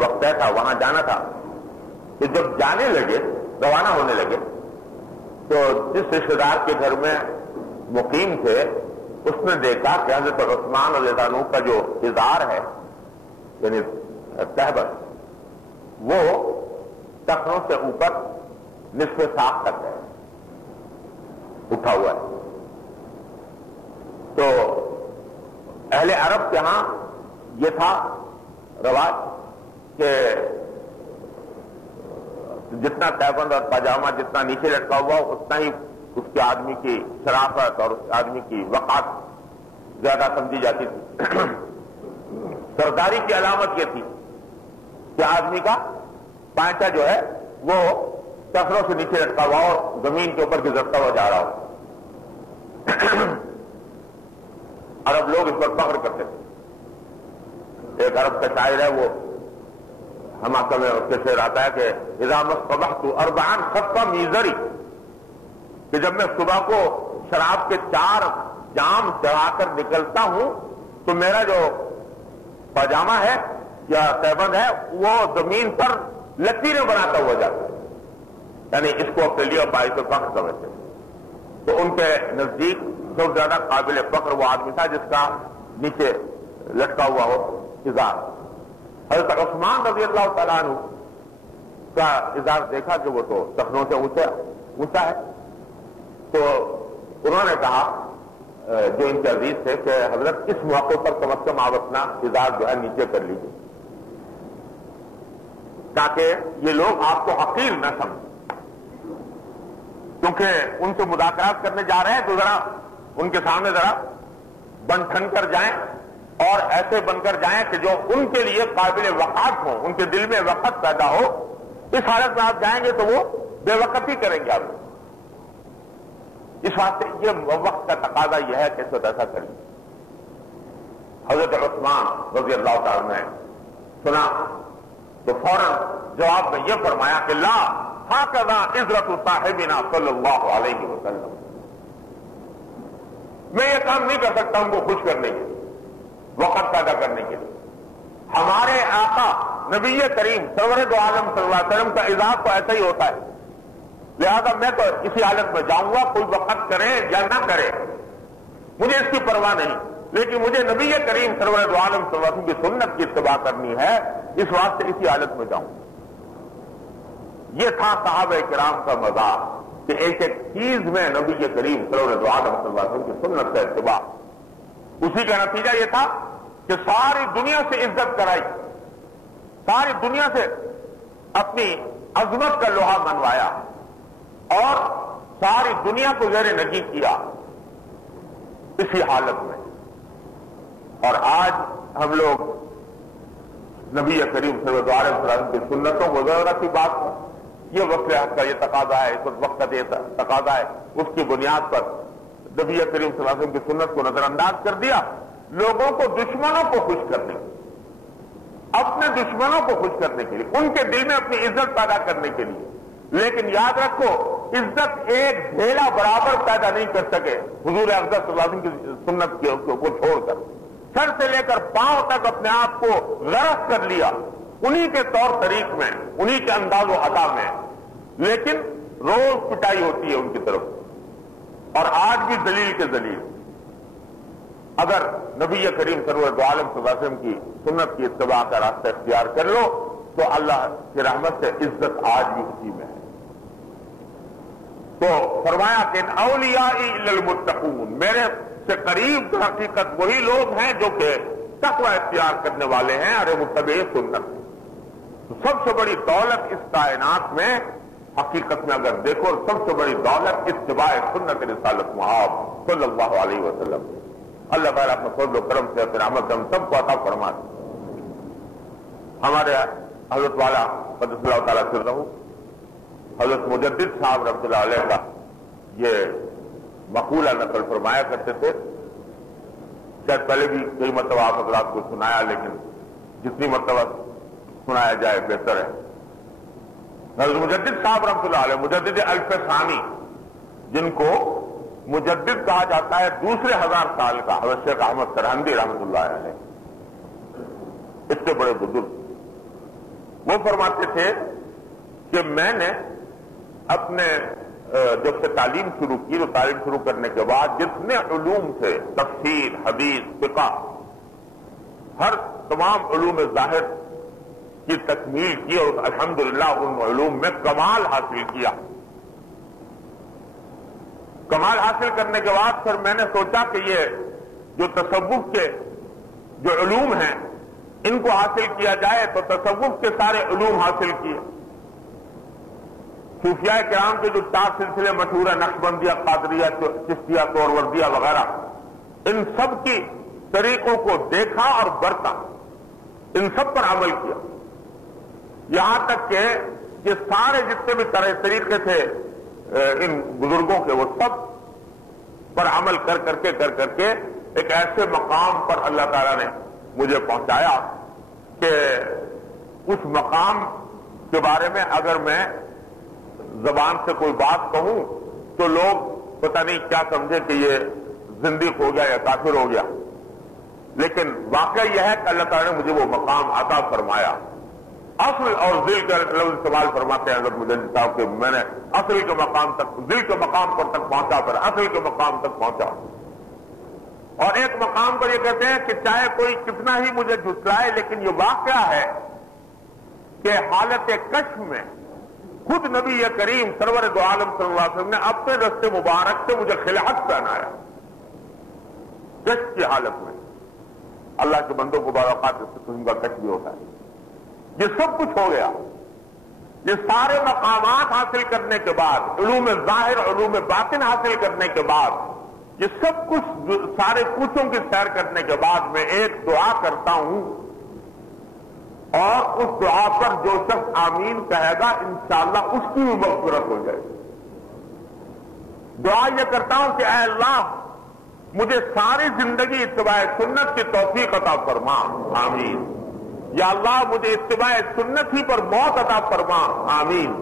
وقت طے تھا، وہاں جانا تھا. تو جب جانے لگے، روانہ ہونے لگے، تو جس رشتے دار کے گھر میں مقیم تھے اس نے دیکھا کہ حضرت عثمان رضی اللہ عنہ کا جو ازار ہے یعنی تہبند، وہ ٹخنوں سے اوپر نصف ساق تک ہے اٹھا ہوا ہے. تو اہل عرب کے ہاں یہ تھا رواج کہ جتنا تہبند اور پاجامہ جتنا نیچے لٹکا ہوا اتنا ہی اس کے آدمی کی شرافت اور اس آدمی کی وقار زیادہ سمجھی جاتی تھی. سرداری کی علامت یہ تھی کہ آدمی کا پانچا جو ہے وہ ٹخنوں سے نیچے لٹکا ہوا اور زمین کے اوپر گزرتا ہوا جا رہا ہو. عرب لوگ اس پر فخر کرتے تھے. ایک عرب کا شاعر ہے، وہ حماقہ میں اس کے شعر آتا ہے کہ اذا مصطبحت اربعا خط میزری، کہ جب میں صبح کو شراب کے 4 جام چڑھا کر نکلتا ہوں تو میرا جو پاجامہ ہے یا تہبند ہے وہ زمین پر لکیریں بناتا ہوا جاتا ہے. یعنی اس کو اپنے لیے باعث فخر سمجھتے ہیں. تو ان کے نزدیک سب سے زیادہ قابل فخر وہ آدمی تھا جس کا نیچے لٹکا ہوا ہو ازار. حضرت عثمان رضی اللہ تعالیٰ عنہ کا ازار دیکھا کہ وہ تو ٹخنوں سے اونچا ہے. تو انہوں نے کہا جو ان کے عزیز تھے کہ حضرت اس موقع پر کم از کم آپ اپنا ازار جو ہے نیچے کر لیجیے تاکہ یہ لوگ آپ کو حقیر نہ سمجھیں، کیونکہ ان سے مذاکرات کرنے جا رہے ہیں تو ذرا ان کے سامنے ذرا بن ٹھن کر جائیں اور ایسے بن کر جائیں کہ جو ان کے لیے قابل وقات ہوں، ان کے دل میں وقت پیدا ہو. اس حالت میں آپ جائیں گے تو وہ بے وقت ہی کریں گے آپ. اس واسطے یہ وقت کا تقاضا یہ ہے کہ اس وقت ایسا کریں. حضرت عثمان رضی اللہ تعالیٰ نے سنا تو فوراً جواب میں یہ فرمایا کہ لا ہاکذا عزرت صاحبنا صلی اللہ علیہ وسلم، میں یہ کام نہیں کر سکتا ان کو خوش کرنے کے لیے، وقت پیدا کرنے کے لیے. ہمارے آقا نبی کریم سرور دو عالم صلی اللہ علیہ وسلم کا اعزاز تو ایسا ہی ہوتا ہے، لہذا میں تو اسی حالت میں جاؤں گا، کوئی وقت کرے یا نہ کرے مجھے اس کی پرواہ نہیں، لیکن مجھے نبی کریم سرور دو عالم صلی اللہ علیہ وسلم کی سنت کی اتباع کرنی ہے، اس واسطے اسی حالت میں جاؤں. یہ تھا صحابہ کرام کا مزاج کہ ایک ایک چیز میں نبی کریم سرور دو عالم صلی اللہ علیہ وسلم کی سنت کا اتباع. اسی کا نتیجہ یہ تھا کہ ساری دنیا سے عزت کرائی، ساری دنیا سے اپنی عظمت کا لوہا منوایا اور ساری دنیا کو زیر نگی کیا اسی حالت میں. اور آج ہم لوگ نبی کریم صلی اللہ علیہ وسلم کی سنتوں کو ضرورت کی بات ہے، یہ وقت کا یہ تقاضا ہے، اس وقت کا یہ تقاضا ہے، اس کی بنیاد پر نبی کریم صلی اللہ علیہ وسلم کی سنت کو نظر انداز کر دیا لوگوں کو، دشمنوں کو خوش کرنے کے لیے، اپنے دشمنوں کو خوش کرنے کے لیے، ان کے دل میں اپنی عزت پیدا کرنے کے لیے. لیکن یاد رکھو عزت ایک ڈھیلا برابر پیدا نہیں کر سکے حضور اقدس صلی اللہ علیہ وسلم کی سنت کو چھوڑ کر، سر سے لے کر پاؤں تک اپنے آپ کو غرق کر لیا انہی کے طور طریق میں، انہی کے انداز و ادا میں، لیکن روز پٹائی ہوتی ہے ان کی طرف، اور آج بھی ذلیل کے ذلیل۔ اگر نبی کریم سرور دو عالم صلی اللہ علیہ وسلم کی سنت کی اتباع کا راستہ اختیار کر لو تو اللہ کی رحمت سے عزت آج بھی اسی میں ہے۔ تو فرمایا کہ اولیائی الا المتقون، میرے سے قریب حقیقت وہی لوگ ہیں جو کہ تقوی اختیار کرنے والے ہیں اور متبع سنت۔ تو سب سے بڑی دولت اس کائنات میں حقیقت میں اگر دیکھو، سب سے بڑی دولت اتباع سنت رسالت محمد صلی اللہ علیہ وسلم۔ اللہ تعالیٰ اپنے فضل و کرم سے اپنے رحمت سے ہم سب کو عطا فرما دے۔ ہمارے حضرت والا قدس اللہ تعالیٰ سرہ حضرت مجدد صاحب رحمۃ اللہ علیہ کا یہ مقولہ نقل فرمایا کرتے تھے، شاید پہلے بھی کئی مرتبہ آپ حضرات کو سنایا، لیکن جتنی مرتبہ سنایا جائے بہتر ہے۔ حضرت مجدد صاحب رحمۃ اللہ علیہ، مجدد الف ثانی، جن کو مجدد کہا جاتا ہے دوسرے 1000 سال کا، حضرت شیخ احمد سرہندی رحمۃ اللہ علیہ، اس سے بڑے بزرگ، وہ فرماتے تھے کہ میں نے اپنے جب سے تعلیم شروع کی، تو تعلیم شروع کرنے کے بعد جتنے علوم سے تفسیر، حدیث، فقہ، ہر تمام علوم ظاہر کی تکمیل کی اور الحمدللہ ان علوم میں کمال حاصل کیا۔ کمال حاصل کرنے کے بعد پھر میں نے سوچا کہ یہ جو تصوف کے جو علوم ہیں ان کو حاصل کیا جائے، تو تصوف کے سارے علوم حاصل کیے۔ صوفیاء کرام کے جو 4 سلسلے مشہور ہیں، نقشبندیہ، قادریہ، چشتیہ، سہروردیہ وغیرہ، ان سب کی طریقوں کو دیکھا اور برتا، ان سب پر عمل کیا، یہاں تک کہ یہ سارے جتنے بھی طریقے تھے ان بزرگوں کے، وہ سب پر عمل کر کے ایک ایسے مقام پر اللہ تعالیٰ نے مجھے پہنچایا کہ اس مقام کے بارے میں اگر میں زبان سے کوئی بات کہوں تو لوگ پتہ نہیں کیا سمجھے کہ یہ زندیق ہو گیا یا کافر ہو گیا، لیکن واقعہ یہ ہے کہ اللہ تعالیٰ نے مجھے وہ مقام عطا فرمایا۔ اصل اور ذل کا لفظ استعمال فرماتے ہیں حضرت مجدد صاحب کہ میں نے اصل کے مقام تک، ذل کے مقام پر تک پہنچا، پھر اصل کے مقام تک پہنچا۔ اور ایک مقام پر یہ کہتے ہیں کہ چاہے کوئی کتنا ہی مجھے جھٹلائے، لیکن یہ واقعہ ہے کہ حالت کشف میں خود نبی کریم سرور دو عالم صلی اللہ علیہ وسلم نے اپنے رستے مبارک سے مجھے خلعت پہنایا، کشف کی حالت میں۔ اللہ کے بندوں کو بعض اوقات اس قسم کا کشف بھی ہوتا ہے۔ یہ سب کچھ ہو گیا، یہ سارے مقامات حاصل کرنے کے بعد، علوم ظاہر، علوم باطن حاصل کرنے کے بعد، یہ سب کچھ سارے کوچوں کی سیر کرنے کے بعد میں ایک دعا کرتا ہوں، اور اس دعا پر جو شخص آمین کہے گا انشاءاللہ اس کی بھی مغفرت ہو جائے گی۔ دعا یہ کرتا ہوں کہ اے اللہ مجھے ساری زندگی اتباع سنت کی توفیق عطا فرما، آمین۔ یا اللہ مجھے اتباع سنت ہی پر موت عطا فرما، آمین۔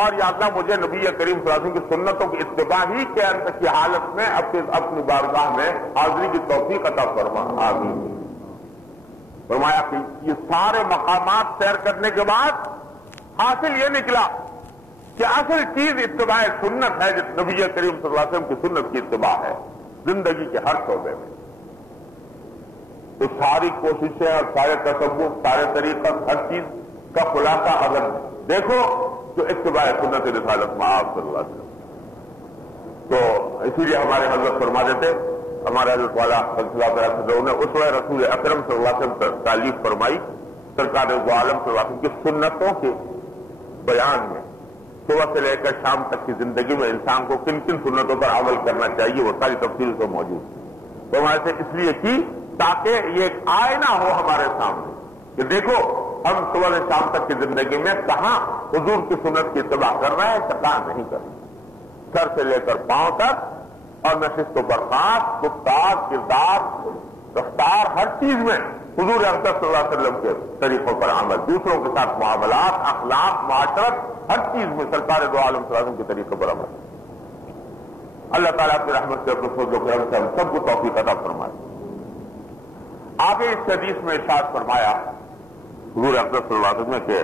اور یا اللہ مجھے نبی کریم صلی اللہ علیہ وسلم کی سنتوں کی اتباع ہی کی حالت میں اپنی بارگاہ میں حاضری کی توفیق عطا فرما، آمین۔ فرمایا کہ یہ سارے مقامات سیر کرنے کے بعد حاصل یہ نکلا کہ اصل چیز اتباع سنت ہے، جو نبی کریم صلی اللہ علیہ وسلم کی سنت کی اتباع ہے زندگی کے ہر شعبے میں۔ تو ساری کوششیں اور سارے تصور، سارے طریقہ، ہر چیز کا خلاصہ اگر دیکھو تو اتباع سنت رسالت محمد صلی اللہ علیہ وسلم۔ تو اسی لیے ہمارے حضرت فرما دیتے، ہمارے حضرت والا نے اس وقت رسول اکرم صلی اللہ علیہ وسلم تعلیف فرمائی، سرکار دو عالم صلی اللہ علیہ وسلم کی سنتوں کے بیان میں صبح سے لے کر شام تک کی زندگی میں انسان کو کن کن سنتوں پر عمل کرنا چاہیے، وہ ساری تفصیل سے موجود تو ہمارے سے اس لیے کی تاکہ یہ ایک آئینہ ہو ہمارے سامنے کہ دیکھو ہم صبح سے شام تک کی زندگی میں کہاں حضور کی سنت کی اتباع کر رہے ہیں، کہاں نہیں کر رہے، سر سے لے کر پاؤں تک، اور نشست و برخاست، گفتار، کردار، رفتار، ہر چیز میں حضور اقدس صلی اللہ علیہ وسلم کے طریقوں پر عمل، دوسروں کے ساتھ معاملات، اخلاق، معاشرت، ہر چیز میں سرکار دو عالم صلی اللہ علیہ وسلم کے طریقوں پر عمل۔ اللہ تعالیٰ کی رحمت سے اپنے فضل و کرم سے ہم سب کو توفیق عطا فرمائے۔ آگے اس حدیث میں ارشاد فرمایا حضور اقدس صلی اللہ علیہ وسلم کہ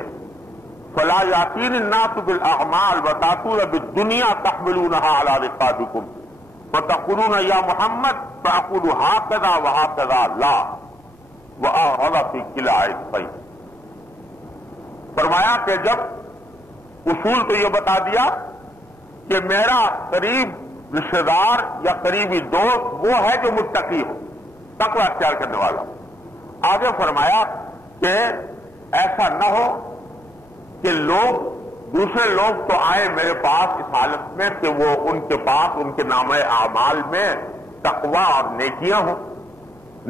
فلا یاتین الناس بالاعمال وتاتون بالدنیا تحملونها على رقابکم فتقولون یا محمد فاقول هكذا وهكذا لا وهذا في كلا الصيف۔ فرمایا کہ جب اصول تو یہ بتا دیا کہ میرا قریب رشتہ دار یا قریبی دوست وہ ہے جو متقی ہو، تقوی اختیار کرنے والا۔ آگے فرمایا کہ ایسا نہ ہو کہ دوسرے لوگ تو آئے میرے پاس اس حالت میں کہ وہ ان کے پاس ان کے نامہ اعمال میں تقوی اور نیکیاں ہوں،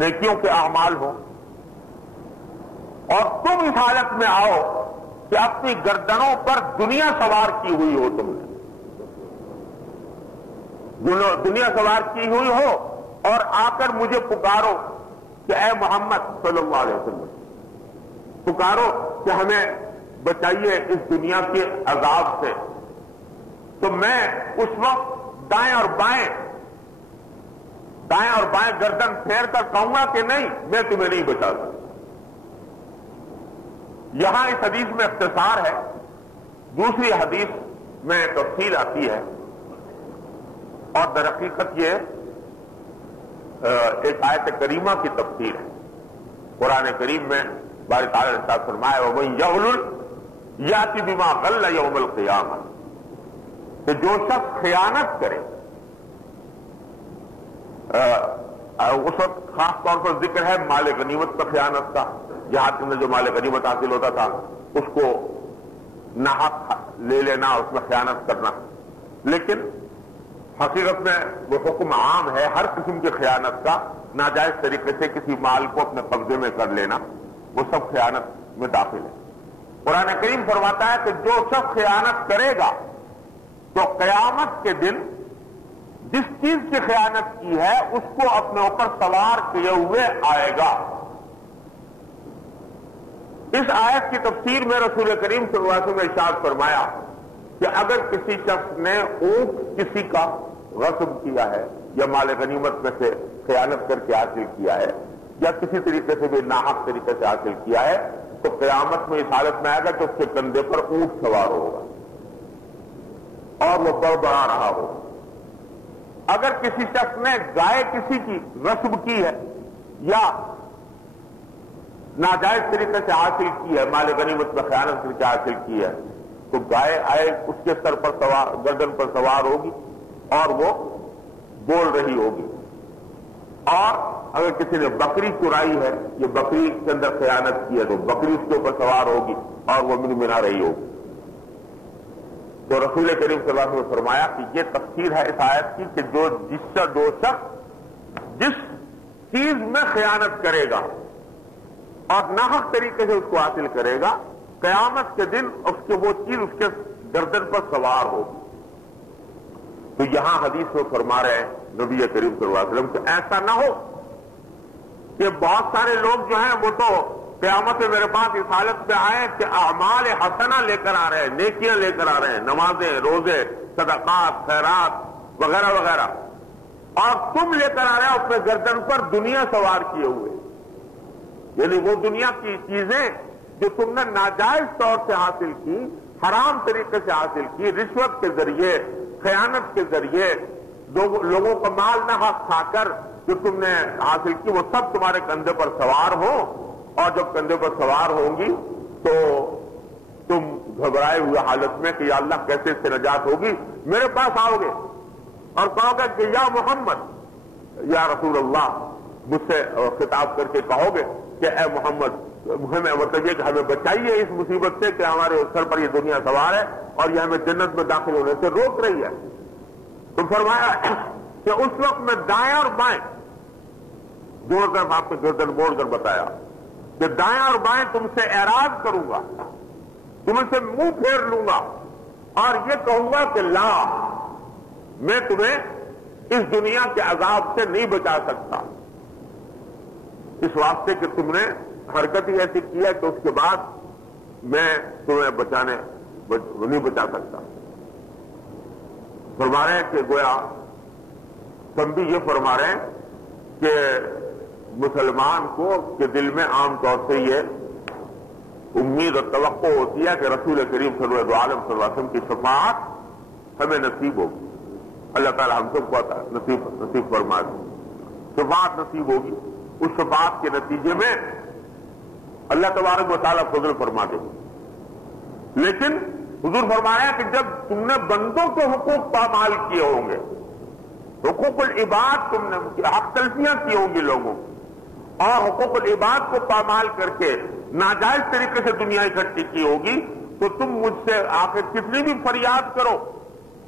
نیکیوں کے اعمال ہوں، اور تم اس حالت میں آؤ کہ اپنی گردنوں پر دنیا سوار کی ہوئی ہو، تم نے دنیا سوار کی ہوئی ہو اور آ کر مجھے پکارو کہ اے محمد صلی اللہ علیہ وسلم، پکارو کہ ہمیں بچائیے اس دنیا کے عذاب سے، تو میں اس وقت دائیں اور بائیں گردن پھیر کر کہوں گا کہ نہیں، میں تمہیں نہیں بچا سکتا۔ یہاں اس حدیث میں اختصار ہے، دوسری حدیث میں تفصیل آتی ہے، اور در حقیقت یہ ایک آیت کریمہ کی تفسیر ہے۔ قرآن کریم میں باری تعالیٰ نے ارشاد فرمایا وَمَن يَغْلُلْ يَأْتِ بِمَا غَلَّ يَوْمَ الْقِيَامَةِ، کہ جو شخص خیانت کرے، اس وقت خاص طور پر ذکر ہے مال غنیمت کا خیانت کا، جہاد کے اندر جو مال غنیمت حاصل ہوتا تھا اس کو ناحق لے لینا، اس میں خیانت کرنا، لیکن حقیقت میں وہ حکم عام ہے، ہر قسم کی خیانت کا، ناجائز طریقے سے کسی مال کو اپنے قبضے میں کر لینا، وہ سب خیانت میں داخل ہے۔ قرآن کریم فرماتا ہے کہ جو شخص خیانت کرے گا تو قیامت کے دن جس چیز کی خیانت کی ہے اس کو اپنے اوپر سوار کیے ہوئے آئے گا۔ اس آیت کی تفسیر میں رسول کریم صلی اللہ علیہ وسلم نے ارشاد فرمایا کہ اگر کسی شخص نے اونٹ کسی کا غصب کیا ہے یا مال غنیمت میں سے خیانت کر کے حاصل کیا ہے یا کسی طریقے سے بھی ناحق طریقے سے حاصل کیا ہے، تو قیامت میں اس حالت میں آئے گا کہ اس کے کندھے پر اونٹ سوار ہوگا اور وہ بڑبڑا رہا ہوگا۔ اگر کسی شخص نے گائے کسی کی غصب کی ہے یا ناجائز طریقے سے حاصل کی ہے، مال غنیمت میں خیانت کر کے حاصل کی ہے، تو گائے آئے اس کے سر پر سوار، گردن پر سوار ہوگی اور وہ بول رہی ہوگی۔ اور اگر کسی نے بکری چرائی ہے، یہ بکری کے اندر خیانت کی ہے، تو بکری اس کے اوپر سوار ہوگی اور وہ منمنا رہی ہوگی۔ تو رسول کریم صلی اللہ علیہ وسلم نے فرمایا کہ یہ تفسیر ہے اس آیت کی کہ جو شخص جس چیز میں خیانت کرے گا اور ناحق طریقے سے اس کو حاصل کرے گا، قیامت کے دن اس کے وہ چیز اس کے گردن پر سوار ہوگی۔ تو یہاں حدیث میں فرما رہے ہیں نبی کریم صلی اللہ علیہ وسلم کہ ایسا نہ ہو کہ بہت سارے لوگ جو ہیں وہ تو قیامت میں میرے پاس اس حالت پہ آئے کہ اعمال حسنہ لے کر آ رہے ہیں، نیکیاں لے کر آ رہے ہیں، نمازیں، روزے، صدقات، خیرات وغیرہ وغیرہ، اور تم لے کر آ رہے ہو اپنے گردن پر دنیا سوار کیے ہوئے، یعنی وہ دنیا کی چیزیں جو تم نے ناجائز طور سے حاصل کی، حرام طریقے سے حاصل کی، رشوت کے ذریعے، خیانت کے ذریعے، لوگوں کا مال نہ حق کھا کر جو تم نے حاصل کی، وہ سب تمہارے کندھے پر سوار ہو، اور جب کندھے پر سوار ہوں گی تو تم گھبرائے ہوئے حالت میں کہ یا اللہ کیسے اس سے نجات ہوگی، میرے پاس آؤ گے اور کہو گے کہ یا محمد، یا رسول اللہ، مجھ سے خطاب کر کے کہو گے کہ اے محمد، ہمیں مطلب یہ کہ ہمیں بچائیے اس مصیبت سے کہ ہمارے سر پر یہ دنیا سوار ہے اور یہ ہمیں جنت میں داخل ہونے سے روک رہی ہے۔ تو فرمایا کہ اس وقت میں دائیں اور بائیں دونوں طرف آپ کو گردن موڑ کر بتایا کہ دائیں اور بائیں تم سے اعراض کروں گا، تم سے منہ پھیر لوں گا اور یہ کہوں گا کہ لا، میں تمہیں اس دنیا کے عذاب سے نہیں بچا سکتا، اس واسطے کہ تم نے حرکت ہی ایسی کی ہے کہ اس کے بعد میں تمہیں نہیں بچا سکتا. فرما رہے ہیں کہ گویا تم بھی یہ فرما رہے ہیں کہ مسلمان کو کے دل میں عام طور سے یہ امید اور توقع ہوتی ہے کہ رسول کریم صلی اللہ علیہ وسلم کی شفاعت ہمیں نصیب ہوگی. اللہ تعالی ہم سب کو نصیب فرما دے. شفاعت نصیب ہوگی. اس شفاعت کے نتیجے میں اللہ تبارک و تعالیٰ فضل فرما دے. لیکن حضور فرما رہے ہیں کہ جب تم نے بندوں کے حقوق پامال کیے ہوں گے, حقوق العباد تم نے حق تلفیاں کی ہوں گی لوگوں اور حقوق العباد کو پامال کر کے ناجائز طریقے سے دنیا اکٹھی کی ہوگی, تو تم مجھ سے آ کے کتنی بھی فریاد کرو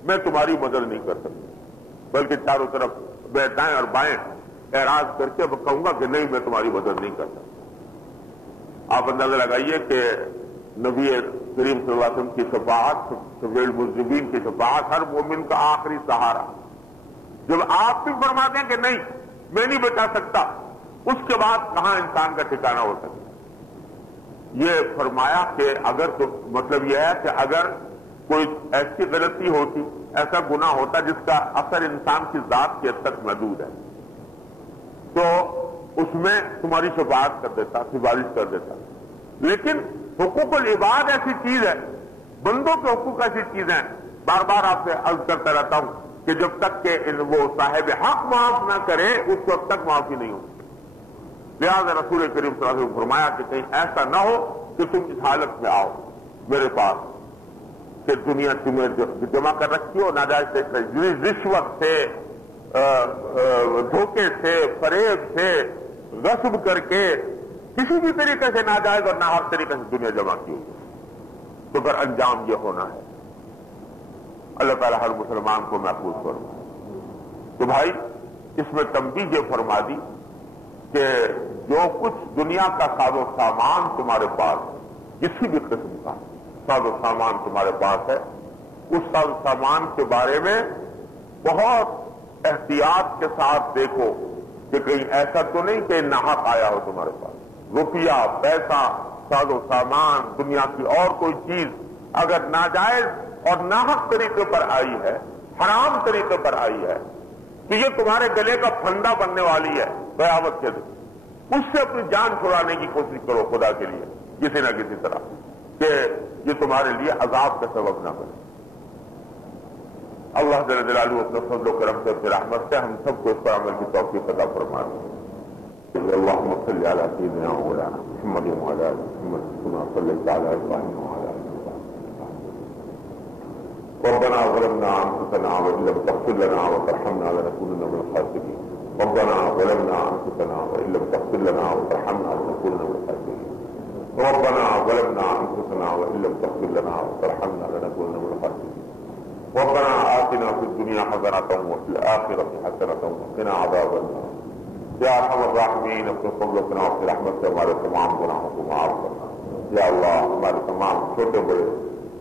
میں تمہاری مدد نہیں کر سکتا, بلکہ چاروں طرف دائیں اور بائیں اعراض کر کے کہوں گا کہ نہیں میں تمہاری مدد نہیں کرتا. آپ اندازہ لگائیے کہ نبی کریم صلی اللہ علیہ وسلم کی شفاعت, شفیع المذنبین کی شفاعت ہر مومن کا آخری سہارا. جب آپ بھی فرماتے ہیں کہ نہیں میں نہیں بچا سکتا, اس کے بعد کہاں انسان کا ٹھکانہ ہو سکتا. یہ فرمایا کہ اگر تو مطلب یہ ہے کہ اگر کوئی ایسی غلطی ہوتی, ایسا گناہ ہوتا جس کا اثر انسان کی ذات کی حد تک محدود ہے, تو اس میں تمہاری شفاعت کر دیتا, سفارش کر دیتا. لیکن حقوق العباد ایسی چیز ہے, بندوں کے حقوق ایسی چیز ہیں, بار بار آپ سے عرض کرتا رہتا ہوں کہ جب تک کہ وہ صاحب حق معاف نہ کرے اس وقت تک معافی نہیں ہوتی. لہذا رسول کریم صلی اللہ علیہ وسلم فرمایا کہ کہیں ایسا نہ ہو کہ تم اس حالت میں آؤ میرے پاس کہ دنیا تمہیں جمع کر رکھی ہو ناجائز سے, رشوت سے, دھوکے سے, فریب سے, غصب کر کے کسی بھی طریقے سے ناجائز اور ناحق طریقے سے دنیا جمع کی ہوئی, تو پھر انجام یہ ہونا ہے. اللہ تعالیٰ ہر مسلمان کو محفوظ فرمائے. تو بھائی اس میں تنبیہ یہ فرما دی کہ جو کچھ دنیا کا ساز و سامان تمہارے پاس, کسی بھی قسم کا ساز و سامان تمہارے پاس ہے, اس ساز و سامان کے بارے میں بہت احتیاط کے ساتھ دیکھو کہ کہیں ایسا تو نہیں کہ ناحق آیا ہو تمہارے پاس. روپیہ, پیسہ, ساز و سامان, دنیا کی اور کوئی چیز اگر ناجائز اور ناحق طریقے پر آئی ہے, حرام طریقے پر آئی ہے, تو یہ تمہارے گلے کا پھندا بننے والی ہے قیامت کے دن. اس سے اپنی جان چھڑانے کی کوشش کرو خدا کے لیے کسی نہ کسی طرح, کہ یہ تمہارے لیے عذاب کا سبب نہ بنے. اللہ جل جلالہ اپنے فضل و کرم سے, اپنی رحمت سے ہم سب کو اس پر عمل کی توفیق عطا فرمائے. اللهم صل على سيدنا مولانا محمد وعلى ال محمد كما صليت على ابراهيم وعلى ال ابراهيم. ربنا ظلمنا انفسنا وان لم تغفر لنا وترحمنا لنكونن من الخاسرين. ربنا ظلمنا انفسنا وان لم تغفر لنا وترحمنا لنكونن من الخاسرين. ربنا ظلمنا انفسنا وان لم تغفر لنا وترحمنا لنكونن من الخاسرين. ربنا آتنا في الدنيا حسنة وفي الآخرة حسنة وقنا عذاب النار. یا ارحم الراحمین اپنے فضل و کرم سے رحمت سے ہمارے تمام گناہوں کو معاف کرنا. یا اللہ ہمارے تمام چھوٹے بڑے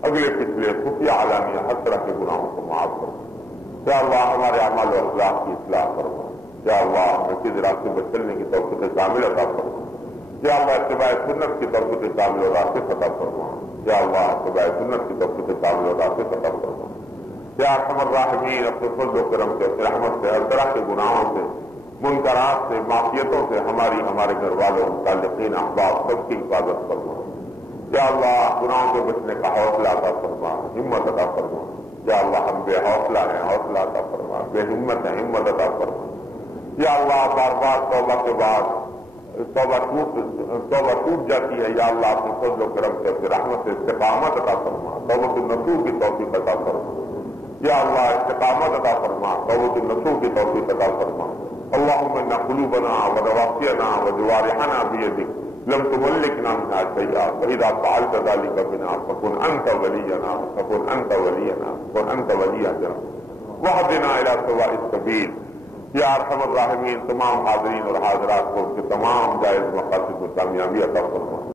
اگلے پچھلے خفیہ علانیہ ہر طرح کے گناہوں کو معاف کرنا. یا اللہ ہمارے اعمال و اخلاق کی اصلاح کرنا. یا اللہ ہمیں سیدھے راستے پر چلنے کی توفیق کامل عطا فرما. یا اللہ اتباع سنت کی توفیق کامل و راسخ عطا فرما. یا اللہ اتباع سنت کی توفیق کامل و راسخ عطا فرما. یا ارحم الراحمین اپنے فضل و کرم سے اپنی رحمت سے ہر طرح کے گناہوں سے, منکرات سے, معصیتوں سے ہماری, ہمارے گھر والوں, متعلقین, احباب سب کی حفاظت فرما. یا اللہ گناہوں سے بچنے کا حوصلہ عطا فرما, ہمت عطا فرما. یا اللہ ہم بے حوصلہ ہیں, حوصلہ عطا فرما. بے ہمت ہیں, ہمت عطا فرما. یا اللہ بار بار توبہ کے بعد توبہ ٹوٹ جاتی ہے. یا اللہ اپنے فضل و کرم سے اپنی رحمت سے استقامت عطا فرما, توبۃ النصوح کی توفیق عطا فرما. یا اللہ استقامت عطا فرما, توبۃ النصوح کی توفیق عطا فرما. اللهم ان قلوبنا ونواصينا وجوارحنا بيدك لم تملكنا منها شيئا واذا فعلت ذلك بنا فكن انت ولينا فكن انت ولينا فكن انت ولينا واهدنا الى سواء السبيل. یا ارحم الراحمین تمام حاضرین اور حاضرات کو ان کے تمام جائز مقاصد کو کامیابی عطا فرما.